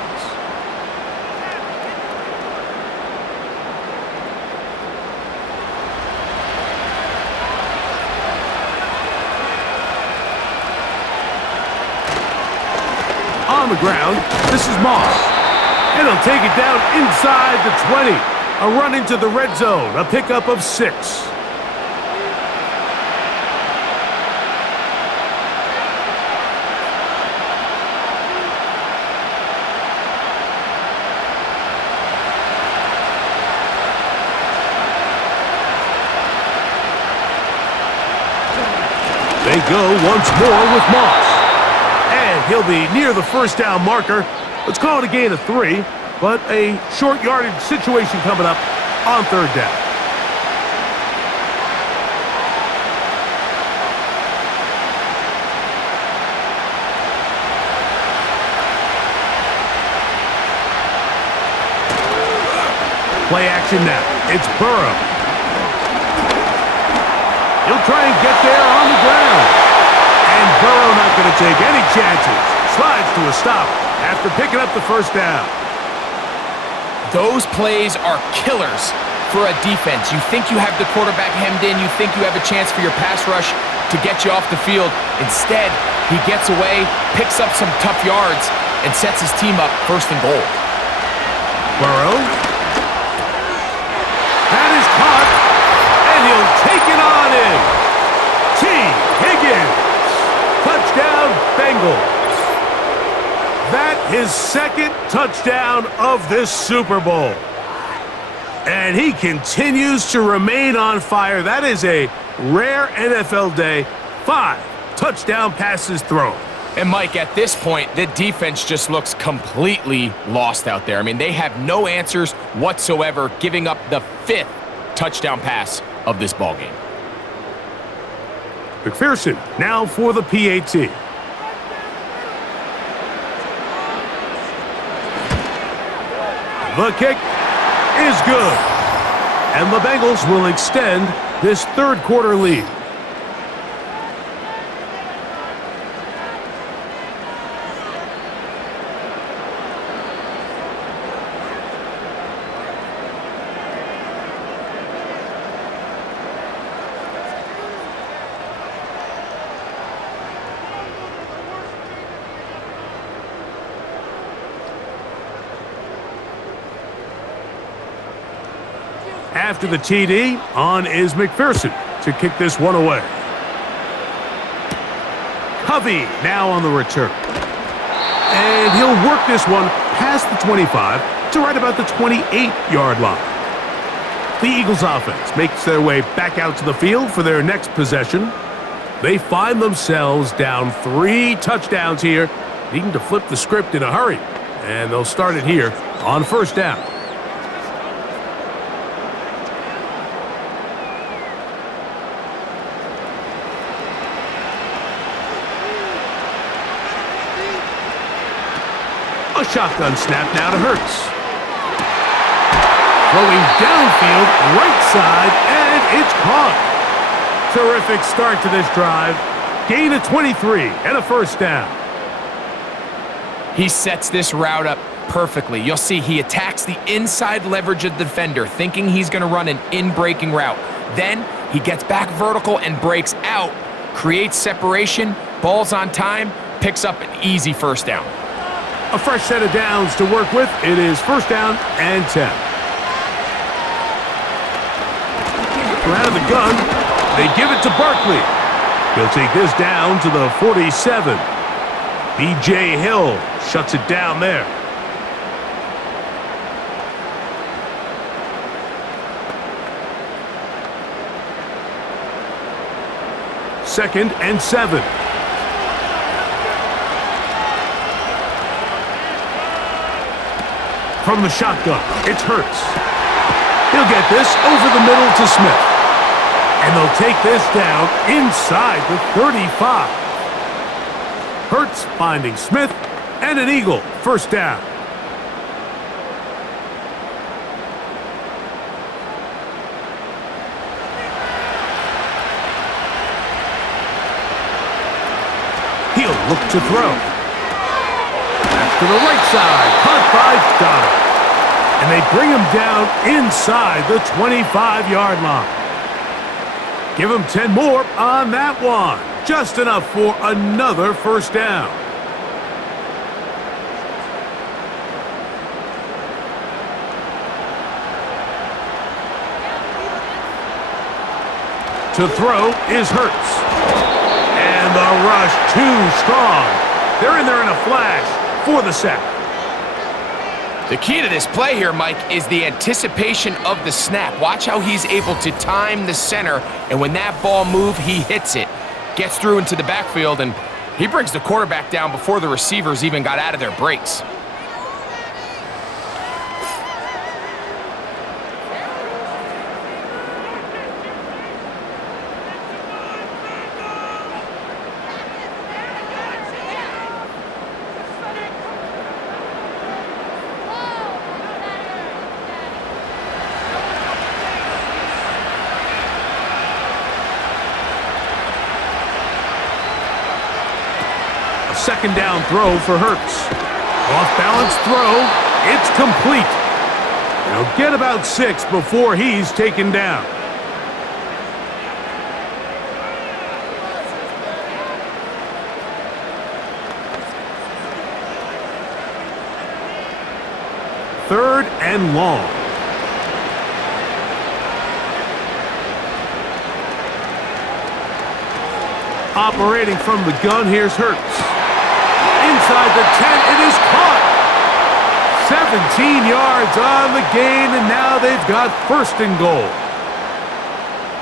On the ground, this is Moss. And he'll take it down inside the 20. A run into the red zone, a pickup of 6. They go once more with Moss. And he'll be near the first down marker. Let's call it a gain of 3, but a short yardage situation coming up on third down. Play action now. It's Burrow. He'll try and get there on the ground. And Burrow not going to take any chances. Slides to a stop after picking up the first down. Those plays are killers for a defense. You think you have the quarterback hemmed in. You think you have a chance for your pass rush to get you off the field. Instead, he gets away, picks up some tough yards, and sets his team up first and goal. Burrow. That is caught, and he'll take it on in. T. Higgins. Touchdown, Bengals. That his second touchdown of this Super Bowl. And he continues to remain on fire. That is a rare NFL day. 5 touchdown passes thrown. And Mike, at this point, the defense just looks completely lost out there. I mean, they have no answers whatsoever, giving up the 5th touchdown pass of this ballgame. McPherson now for the PAT. The kick is good. And the Bengals will extend this third quarter lead. After the TD, on is McPherson to kick this one away. Covey now on the return. And he'll work this one past the 25 to right about the 28-yard line. The Eagles offense makes their way back out to the field for their next possession. They find themselves down 3 touchdowns here, needing to flip the script in a hurry. And they'll start it here on first down. A shotgun snap now to Hurts. Throwing downfield, right side, and it's caught. Terrific start to this drive. Gain of 23 and a first down. He sets this route up perfectly. You'll see he attacks the inside leverage of the defender, thinking he's going to run an in-breaking route. Then he gets back vertical and breaks out, creates separation, ball's on time, picks up an easy first down. A fresh set of downs to work with. It is first down and 10. We're out of the gun. They give it to Barkley. He'll take this down to the 47. B.J. Hill shuts it down there. Second and 7. From the shotgun, it's Hurts. He'll get this over the middle to Smith. And they'll take this down inside the 35. Hurts finding Smith, and an Eagle first down. He'll look to throw. To the right side, caught by Donald. And they bring him down inside the 25-yard line. Give him 10 more on that one. Just enough for another first down. To throw is Hurts. And the rush too strong. They're in there in a flash for the sack. The key to this play here, Mike, is the anticipation of the snap. Watch how he's able to time the center, and when that ball moves, he hits it. Gets through into the backfield, and he brings the quarterback down before the receivers even got out of their breaks. second down throw for Hurts. Off-balance throw. It's complete. He'll get about 6 before he's taken down. Third and long. Operating from the gun, here's Hurts. Inside the 10, it is caught. 17 yards on the gain, and now they've got first and goal.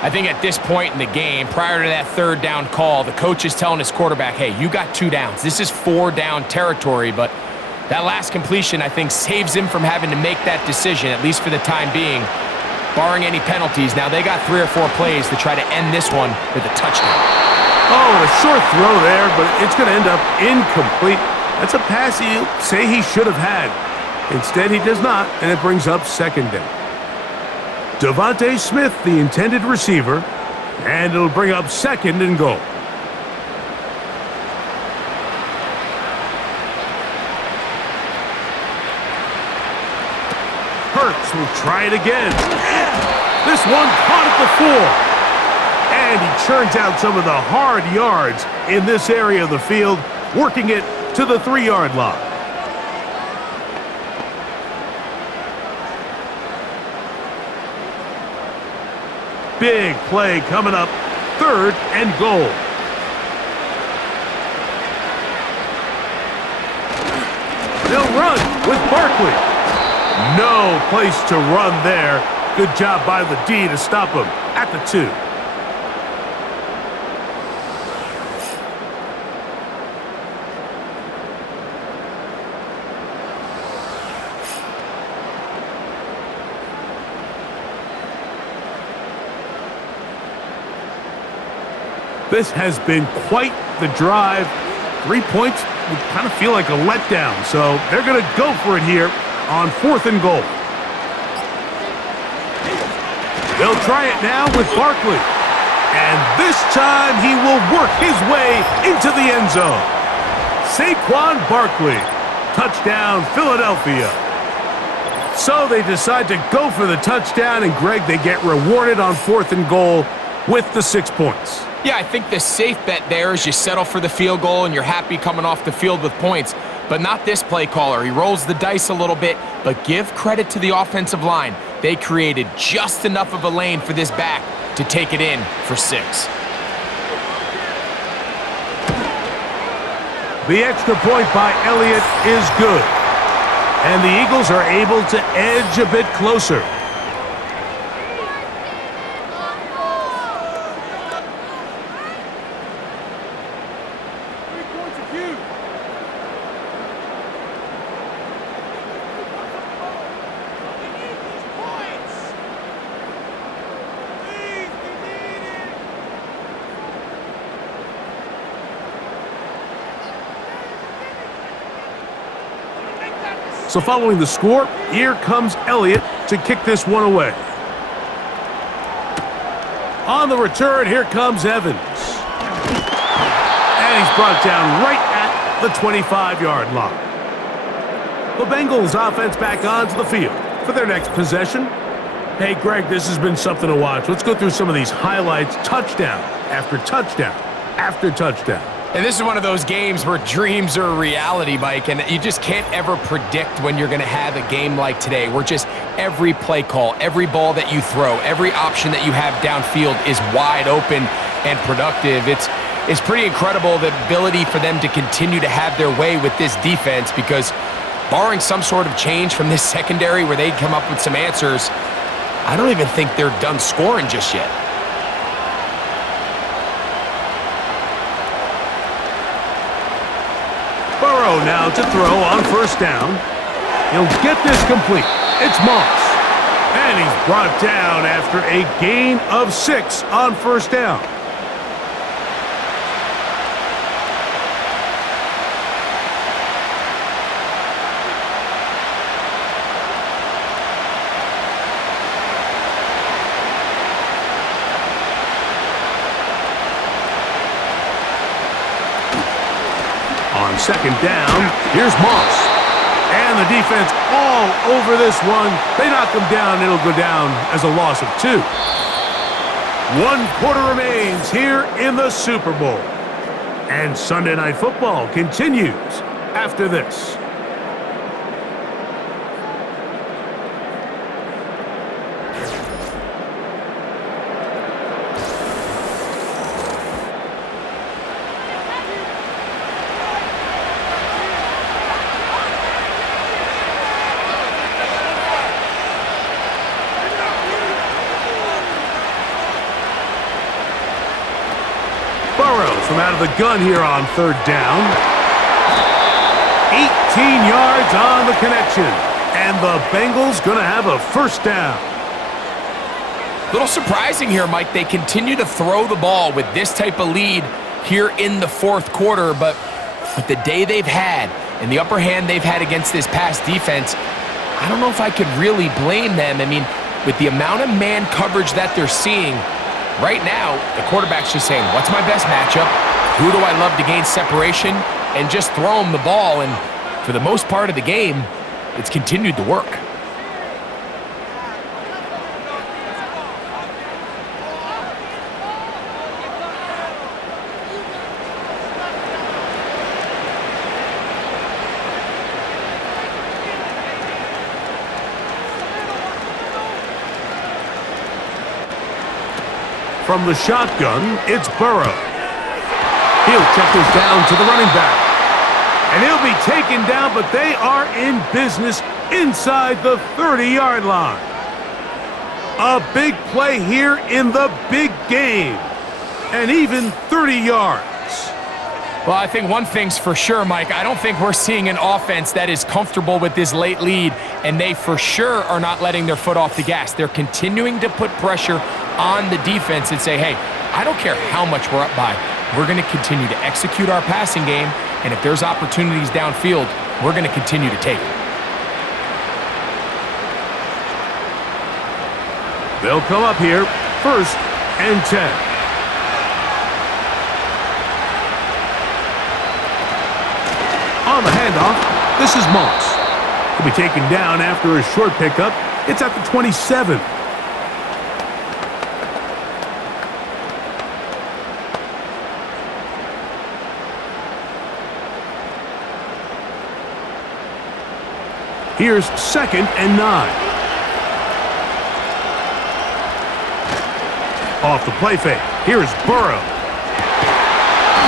I think at this point in the game, prior to that third down call, the coach is telling his quarterback, hey, you got 2 downs. This is 4 down territory, but that last completion, I think, saves him from having to make that decision, at least for the time being, barring any penalties. Now, they got 3 or 4 plays to try to end this one with a touchdown. Oh, a short throw there, but it's going to end up incomplete. That's a pass you say he should have had. Instead, he does not, and it brings up second down. Devontae Smith, the intended receiver, and it'll bring up second and goal. Hurts will try it again. This one caught at the 4. And he churns out some of the hard yards in this area of the field, working it to the 3-yard line. Big play coming up, third and goal. They'll run with Barkley. No place to run there. Good job by the D to stop him at the 2. This has been quite the drive. 3 points would kind of feel like a letdown, so they're going to go for it here on 4th and goal. They'll try it now with Barkley. And this time he will work his way into the end zone. Saquon Barkley. Touchdown, Philadelphia. So they decide to go for the touchdown, and Greg, they get rewarded on 4th and goal with the 6 points. Yeah, I think the safe bet there is you settle for the field goal and you're happy coming off the field with points. But not this play caller. He rolls the dice a little bit, but give credit to the offensive line. They created just enough of a lane for this back to take it in for 6. The extra point by Elliott is good. And the Eagles are able to edge a bit closer. So following the score, here comes Elliott to kick this one away. On the return, here comes Evans. And he's brought down right at the 25-yard line. The Bengals offense back onto the field for their next possession. Hey, Greg, this has been something to watch. Let's go through some of these highlights. Touchdown after touchdown after touchdown. And this is one of those games where dreams are a reality, Mike, and you just can't ever predict when you're going to have a game like today, where just every play call, every ball that you throw, every option that you have downfield is wide open and productive. It's pretty incredible the ability for them to continue to have their way with this defense, because barring some sort of change from this secondary where they'd come up with some answers, I don't even think they're done scoring just yet. Burrow now to throw on first down. He'll get this complete. It's Moss. And he's brought down after a gain of 6 on first down. second down. Here's Moss. And the defense all over this one. They knock him down. It'll go down as a loss of 2. 1 quarter remains here in the Super Bowl. And Sunday Night Football continues after this. From out of the gun here on 3rd down. 18 yards on the connection. And the Bengals going to have a 1st down. Little surprising here, Mike. They continue to throw the ball with this type of lead here in the 4th quarter, but with the day they've had and the upper hand they've had against this pass defense, I don't know if I could really blame them. I mean, with the amount of man coverage that they're seeing, right now, the quarterback's just saying, what's my best matchup? Who do I love to gain separation? And just throw him the ball. And for the most part of the game, it's continued to work. From the shotgun, it's Burrow. He'll check this down to the running back. And he'll be taken down, but they are in business inside the 30-yard line. A big play here in the big game. And even 30 yards. Well, I think one thing's for sure, Mike. I don't think we're seeing an offense that is comfortable with this late lead, and they for sure are not letting their foot off the gas. They're continuing to put pressure on the defense and say, hey, I don't care how much we're up by. We're going to continue to execute our passing game, and if there's opportunities downfield, we're going to continue to take them. They'll come up here, 1st and 10. On the handoff, this is Moss. He'll be taken down after a short pickup. It's at the 27. Here's 2nd and 9. Off the play fake. Here's Burrow.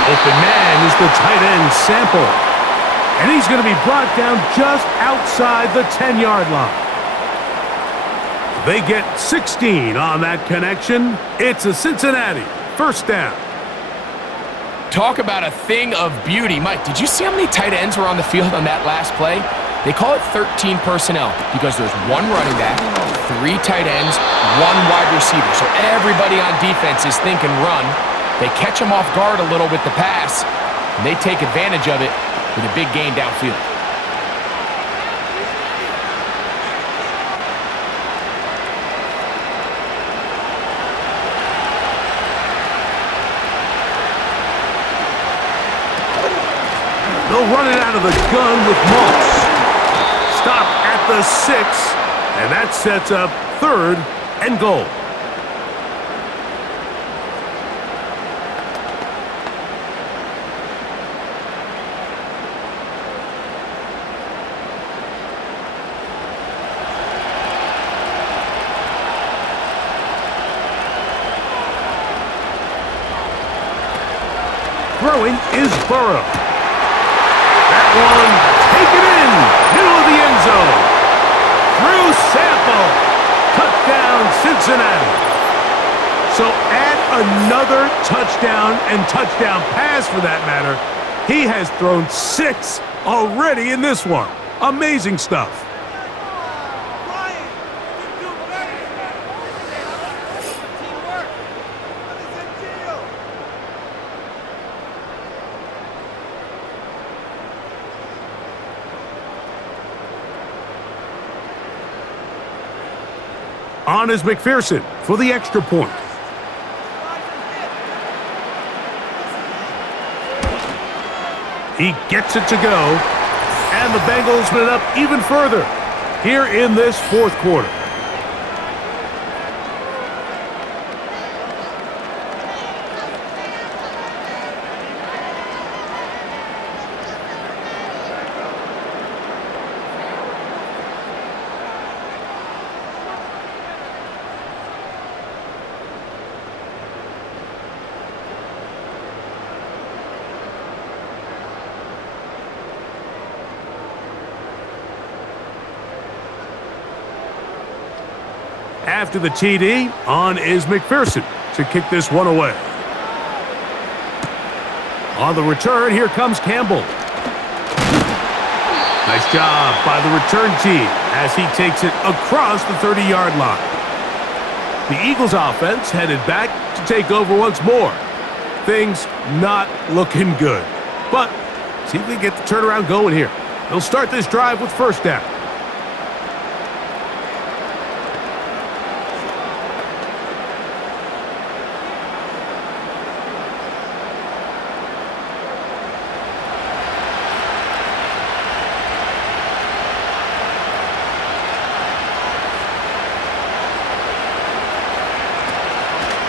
Open man is the tight end Sample. And he's going to be brought down just outside the 10-yard line. They get 16 on that connection. It's a Cincinnati 1st down. Talk about a thing of beauty. Mike, did you see how many tight ends were on the field on that last play? They call it 13 personnel because there's 1 running back, 3 tight ends, 1 wide receiver. So everybody on defense is thinking run. They catch them off guard a little with the pass, and they take advantage of it with a big gain downfield. They'll run it out of the gun with Moss. Stop at the 6, and that sets up 3rd and goal. Throwing is Burrow. That one taken in, middle of the end zone. Drew Sample, touchdown Cincinnati. So add another touchdown and touchdown pass for that matter. He has thrown 6 already in this one. Amazing stuff. On is McPherson for the extra point. He gets it to go, and the Bengals split it up even further here in this fourth quarter. After the TD, on is McPherson to kick this one away. On the return, here comes Campbell. Nice job by the return team as he takes it across the 30-yard line. The Eagles offense headed back to take over once more. Things not looking good. But see if they get the turnaround going here. They'll start this drive with first down.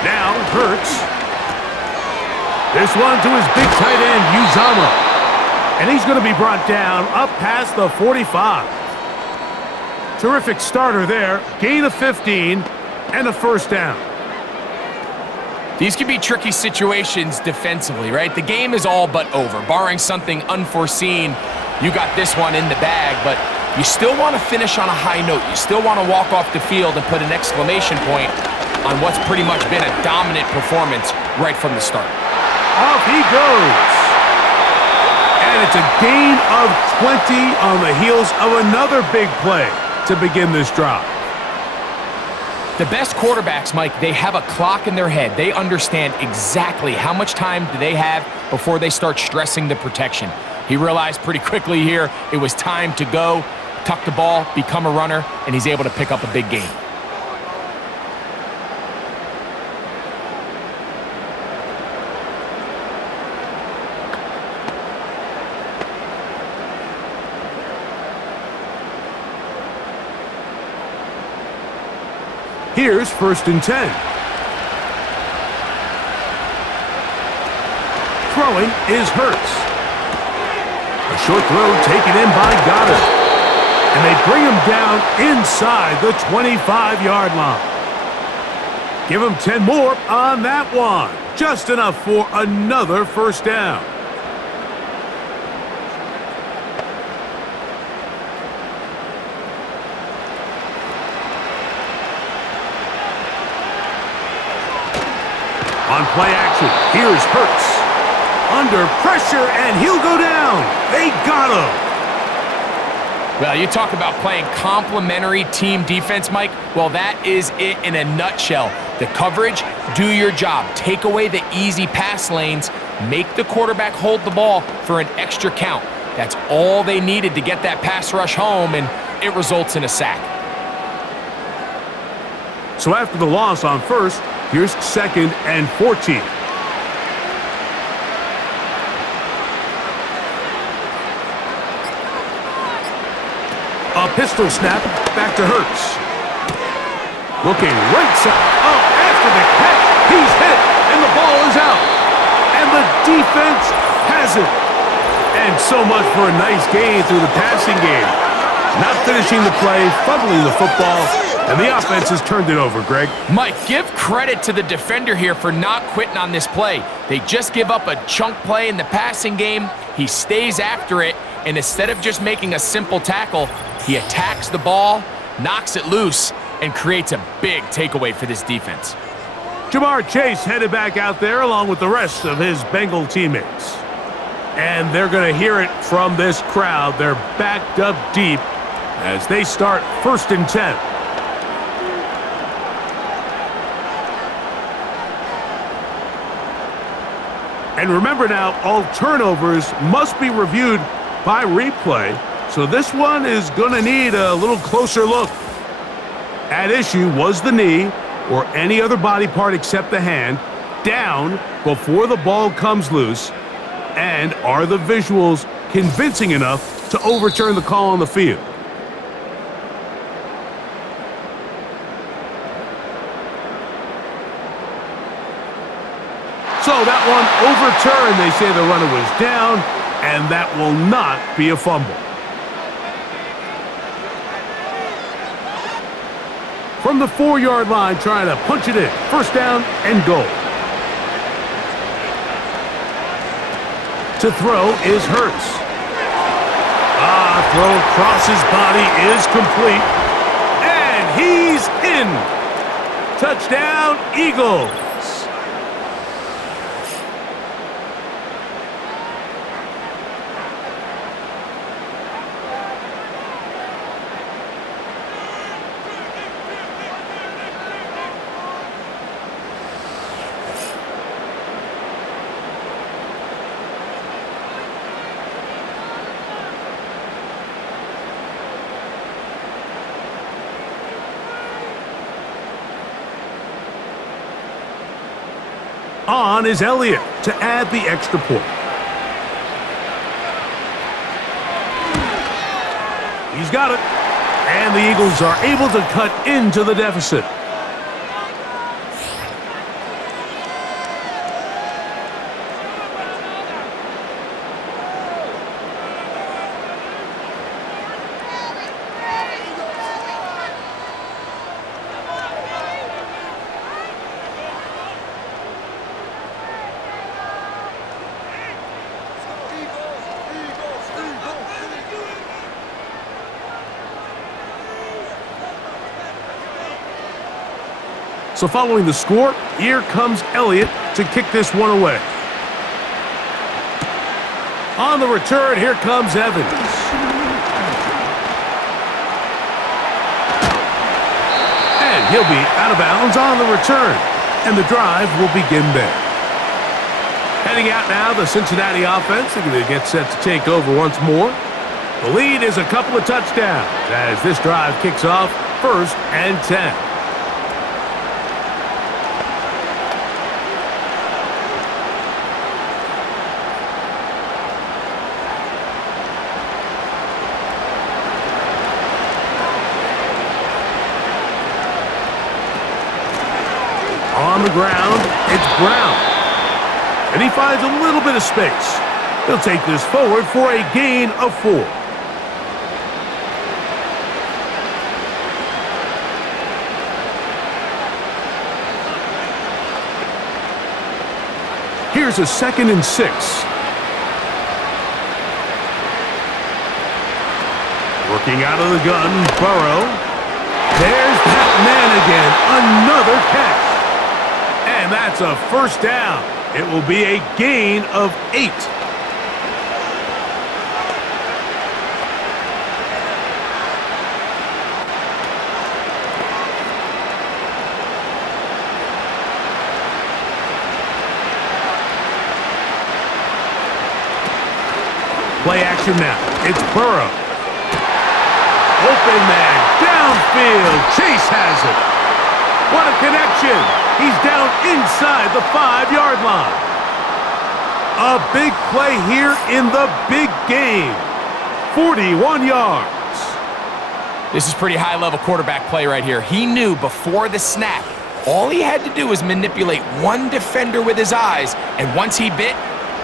Now, Hurts. This one to his big tight end, Uzama. And he's going to be brought down up past the 45. Terrific starter there. Gain of 15 and a first down. These can be tricky situations defensively, right? The game is all but over. Barring something unforeseen, you got this one in the bag, but you still want to finish on a high note. You still want to walk off the field and put an exclamation point on what's pretty much been a dominant performance right from the start. Off he goes. And it's a gain of 20 on the heels of another big play to begin this drive. The best quarterbacks, Mike, they have a clock in their head. They understand exactly how much time do they have before they start stressing the protection. He realized pretty quickly here it was time to go, tuck the ball, become a runner, and he's able to pick up a big gain. Here's first and 10. Throwing is Hurts. A short throw taken in by Goddard. And they bring him down inside the 25-yard line. Give him 10 more on that one. Just enough for another first down. On play action, here's Hurts. Under pressure, and he'll go down. They got him. Well, you talk about playing complementary team defense, Mike. Well, that is it in a nutshell. The coverage, do your job. Take away the easy pass lanes. Make the quarterback hold the ball for an extra count. That's all they needed to get that pass rush home, and it results in a sack. So after the loss on first, here's second and 14. A pistol snap back to Hurts. Looking right side. Oh, after the catch, he's hit, and the ball is out. And the defense has it. And so much for a nice gain through the passing game. Not finishing the play, fumbling the football, and the offense has turned it over, Greg. Mike, give credit to the defender here for not quitting on this play. They just give up a chunk play in the passing game. He stays after it, and instead of just making a simple tackle, he attacks the ball, knocks it loose, and creates a big takeaway for this defense. Jamar Chase headed back out there along with the rest of his Bengal teammates. And they're going to hear it from this crowd. They're backed up deep as they start first and 10. And remember now, all turnovers must be reviewed by replay, so this one is going to need a little closer look. At issue was the knee, or any other body part except the hand, down before the ball comes loose. And are the visuals convincing enough to overturn the call on the field? So that one overturned. They say the runner was down, and that will not be a fumble. From the 4-yard line, trying to punch it in. First down and goal. To throw is Hurts. Throw across his body is complete. And he's in. Touchdown, Eagles. On is Elliott to add the extra point. He's got it. And the Eagles are able to cut into the deficit. So following the score, here comes Elliott to kick this one away. On the return, here comes Evans. And he'll be out of bounds on the return. And the drive will begin there. Heading out now, the Cincinnati offense. They're going to get set to take over once more. The lead is a couple of touchdowns as this drive kicks off 1st and 10. On the ground, it's Brown. And he finds a little bit of space. He'll take this forward for a gain of 4. Here's a 2nd and 6. Working out of the gun, Burrow. There's that man again. Another catch. And that's a first down. It will be a gain of 8. Play action now. It's Burrow. Open man. Downfield. Chase has it. What a connection. He's down inside the 5-yard line. A big play here in the big game. 41 yards. This is pretty high-level quarterback play right here. He knew before the snap, all he had to do was manipulate one defender with his eyes, and once he bit,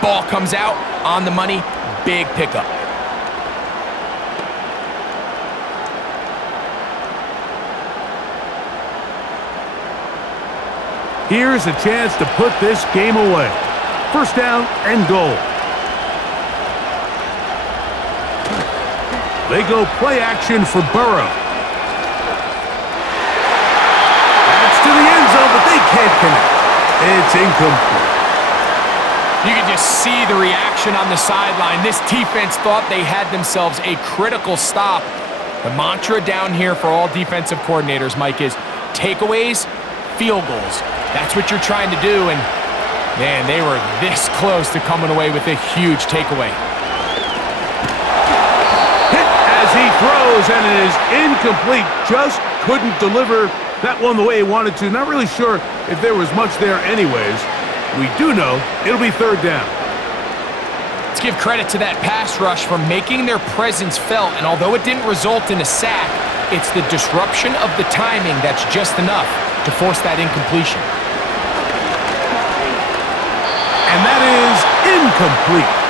ball comes out, on the money, big pickup. Here's a chance to put this game away. First down and goal. They go play action for Burrow. That's to the end zone, but they can't connect. It's incomplete. You can just see the reaction on the sideline. This defense thought they had themselves a critical stop. The mantra down here for all defensive coordinators, Mike, is takeaways, field goals. That's what you're trying to do, and man, they were this close to coming away with a huge takeaway. Hit as he throws, and it is incomplete. Just couldn't deliver that one the way he wanted to. Not really sure if there was much there anyways. We do know it'll be 3rd down. Let's give credit to that pass rush for making their presence felt, and although it didn't result in a sack, it's the disruption of the timing that's just enough to force that incompletion. And that is incomplete.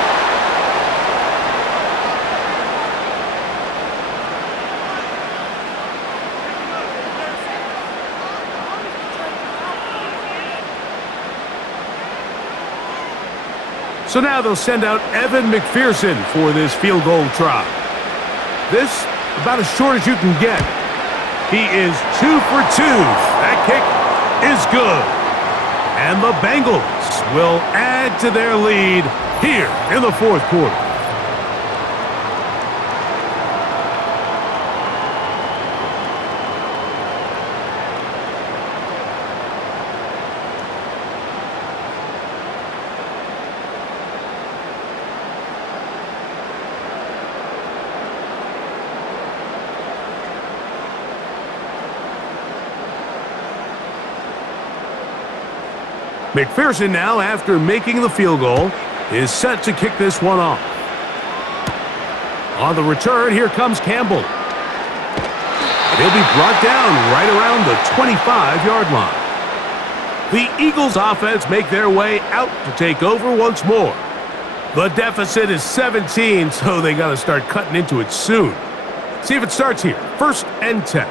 So now they'll send out Evan McPherson for this field goal try. This, about as short as you can get. He is 2 for 2. That kick is good. And the Bengals will add to their lead here in the fourth quarter. McPherson now, after making the field goal, is set to kick this one off. On the return, here comes Campbell. And he'll be brought down right around the 25-yard line. The Eagles offense make their way out to take over once more. The deficit is 17, so they got to start cutting into it soon. See if it starts here. 1st and 10.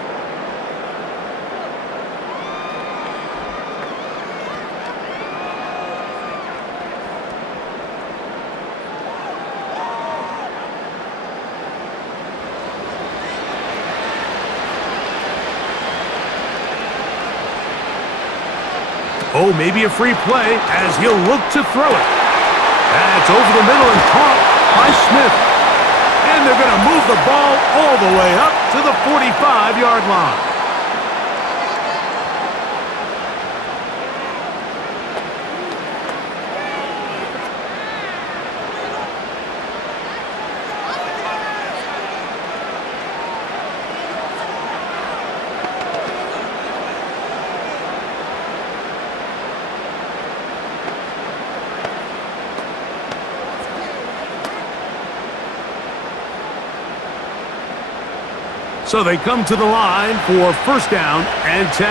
Oh, maybe a free play as he'll look to throw it. That's over the middle and caught by Smith. And they're going to move the ball all the way up to the 45-yard line. So they come to the line for 1st down and 10.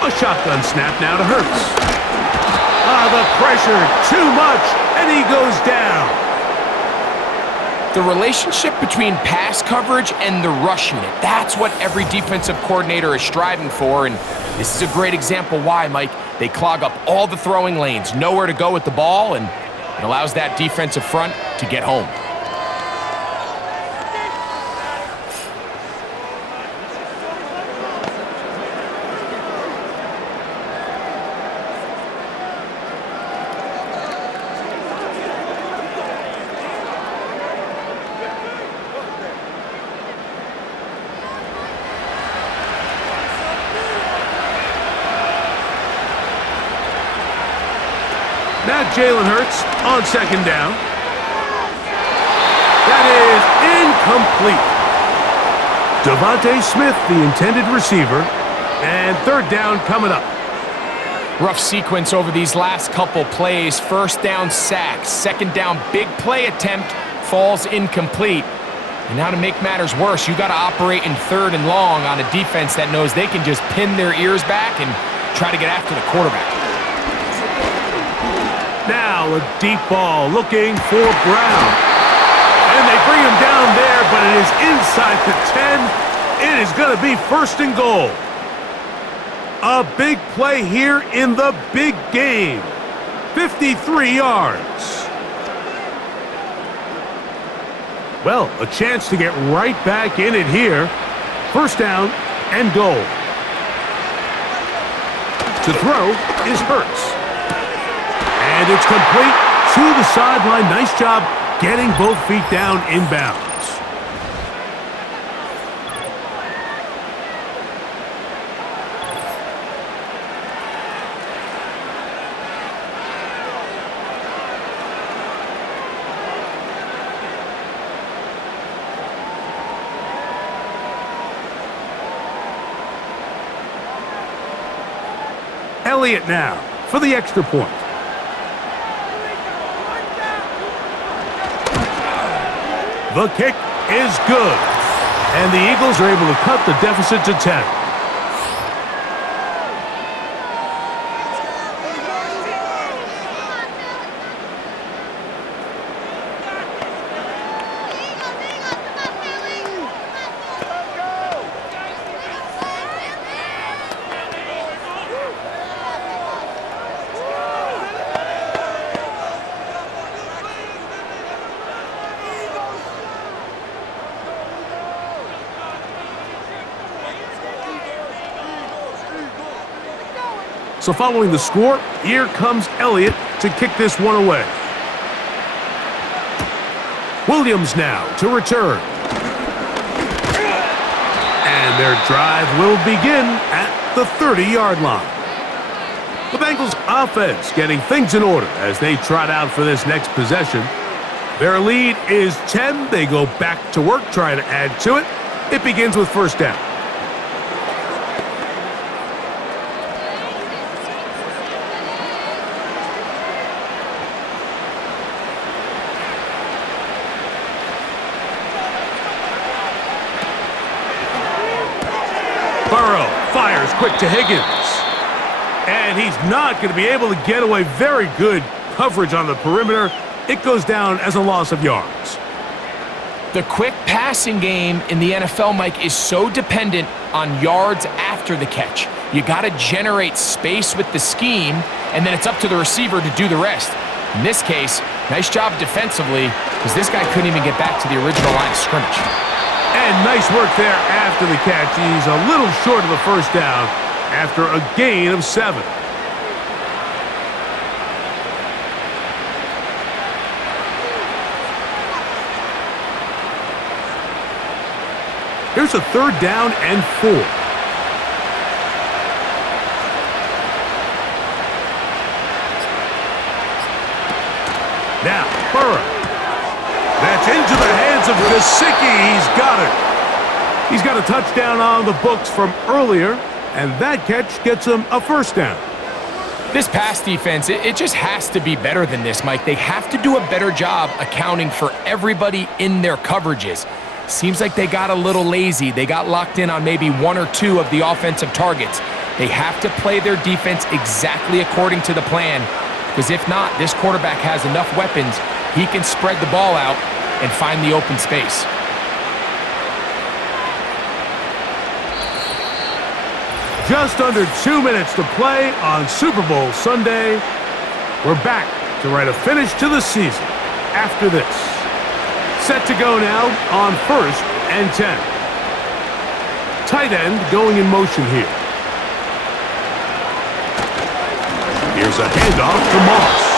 A shotgun snap now to Hurts. The pressure, too much, and he goes down. The relationship between pass coverage and the rush unit, that's what every defensive coordinator is striving for, and this is a great example why, Mike. They clog up all the throwing lanes, nowhere to go with the ball, and it allows that defensive front to get home. Now Jalen Hurts on 2nd down. That is incomplete. Devontae Smith, the intended receiver, and 3rd down coming up. Rough sequence over these last couple plays. 1st down sack, 2nd down big play attempt falls incomplete. And now to make matters worse, you got to operate in 3rd and long on a defense that knows they can just pin their ears back and try to get after the quarterback. Now a deep ball looking for Brown. And they bring him down there, but it is inside the 10. It is going to be 1st and goal. A big play here in the big game. 53 yards. Well, a chance to get right back in it here. 1st down and goal. To throw is Hurts. And it's complete to the sideline. Nice job getting both feet down inbounds. Elliott now for the extra point. The kick is good. And the Eagles are able to cut the deficit to 10. So following the score, here comes Elliott to kick this one away. Williams now to return. And their drive will begin at the 30-yard line. The Bengals offense getting things in order as they trot out for this next possession. Their lead is 10. They go back to work trying to add to it. It begins with first down. Burrow fires quick to Higgins. And he's not going to be able to get away. Very good coverage on the perimeter. It goes down as a loss of yards. The quick passing game in the NFL, Mike, is so dependent on yards after the catch. You got to generate space with the scheme, and then it's up to the receiver to do the rest. In this case, nice job defensively, because this guy couldn't even get back to the original line of scrimmage. And nice work there after the catch. He's a little short of the first down after a gain of 7. Here's a third down and 4. Now, Burrow. That's into the hands of Gesicki. He's got it. He's got a touchdown on the books from earlier, and that catch gets him a first down. This pass defense, it just has to be better than this, Mike. They have to do a better job accounting for everybody in their coverages. Seems like they got a little lazy. They got locked in on maybe 1 or 2 of the offensive targets. They have to play their defense exactly according to the plan, because if not, this quarterback has enough weapons. He can spread the ball out and find the open space. Just under 2 minutes to play on Super Bowl Sunday. We're back to write a finish to the season after this. Set to go now on 1st and 10. Tight end going in motion here. Here's a handoff to Moss.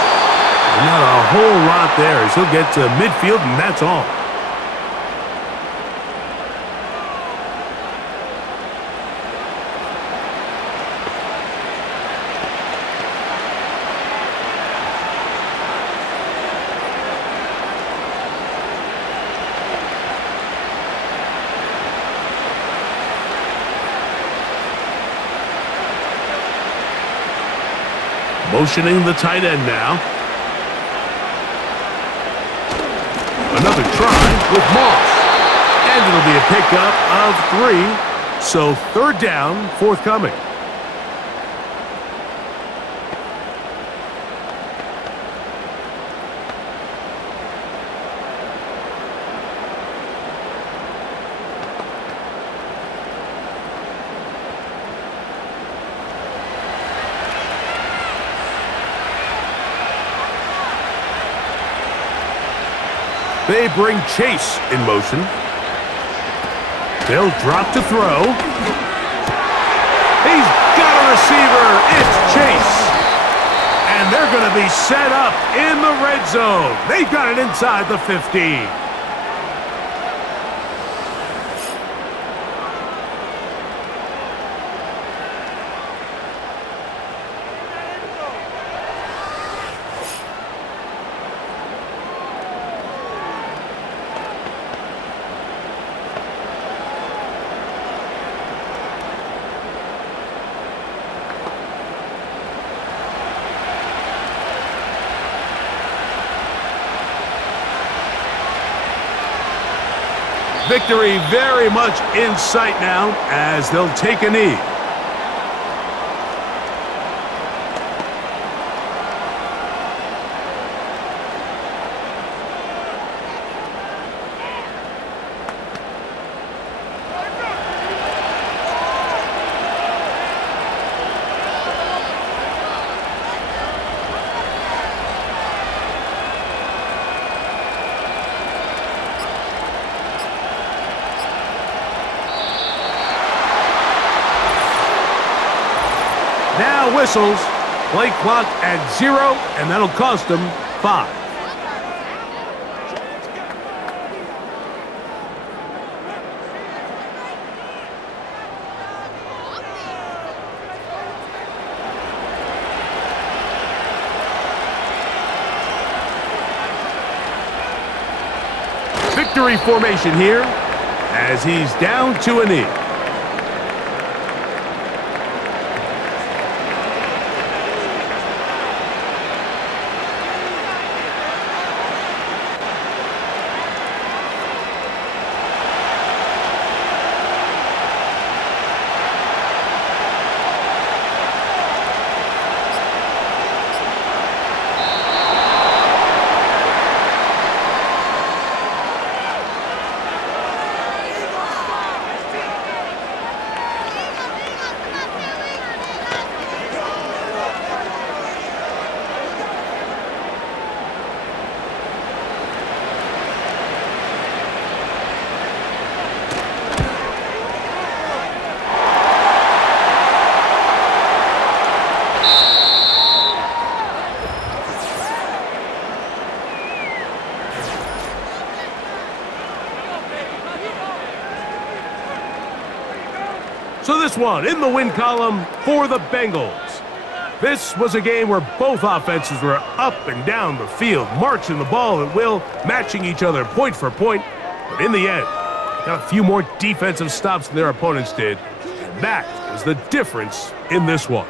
And not a whole lot there as he'll get to midfield, and that's all. Motioning the tight end now. Another try with Moss. And it'll be a pickup of 3. So 3rd down forthcoming. They bring Chase in motion. They'll drop to throw. He's got a receiver. It's Chase. And they're going to be set up in the red zone. They've got it inside the 15. Victory very much in sight now as they'll take a knee. Now whistles, play clock at 0, and that'll cost them 5. Victory formation here as he's down to a knee. So this one in the win column for the Bengals. This was a game where both offenses were up and down the field, marching the ball at will, matching each other point for point. But in the end, they got a few more defensive stops than their opponents did. And that was the difference in this one.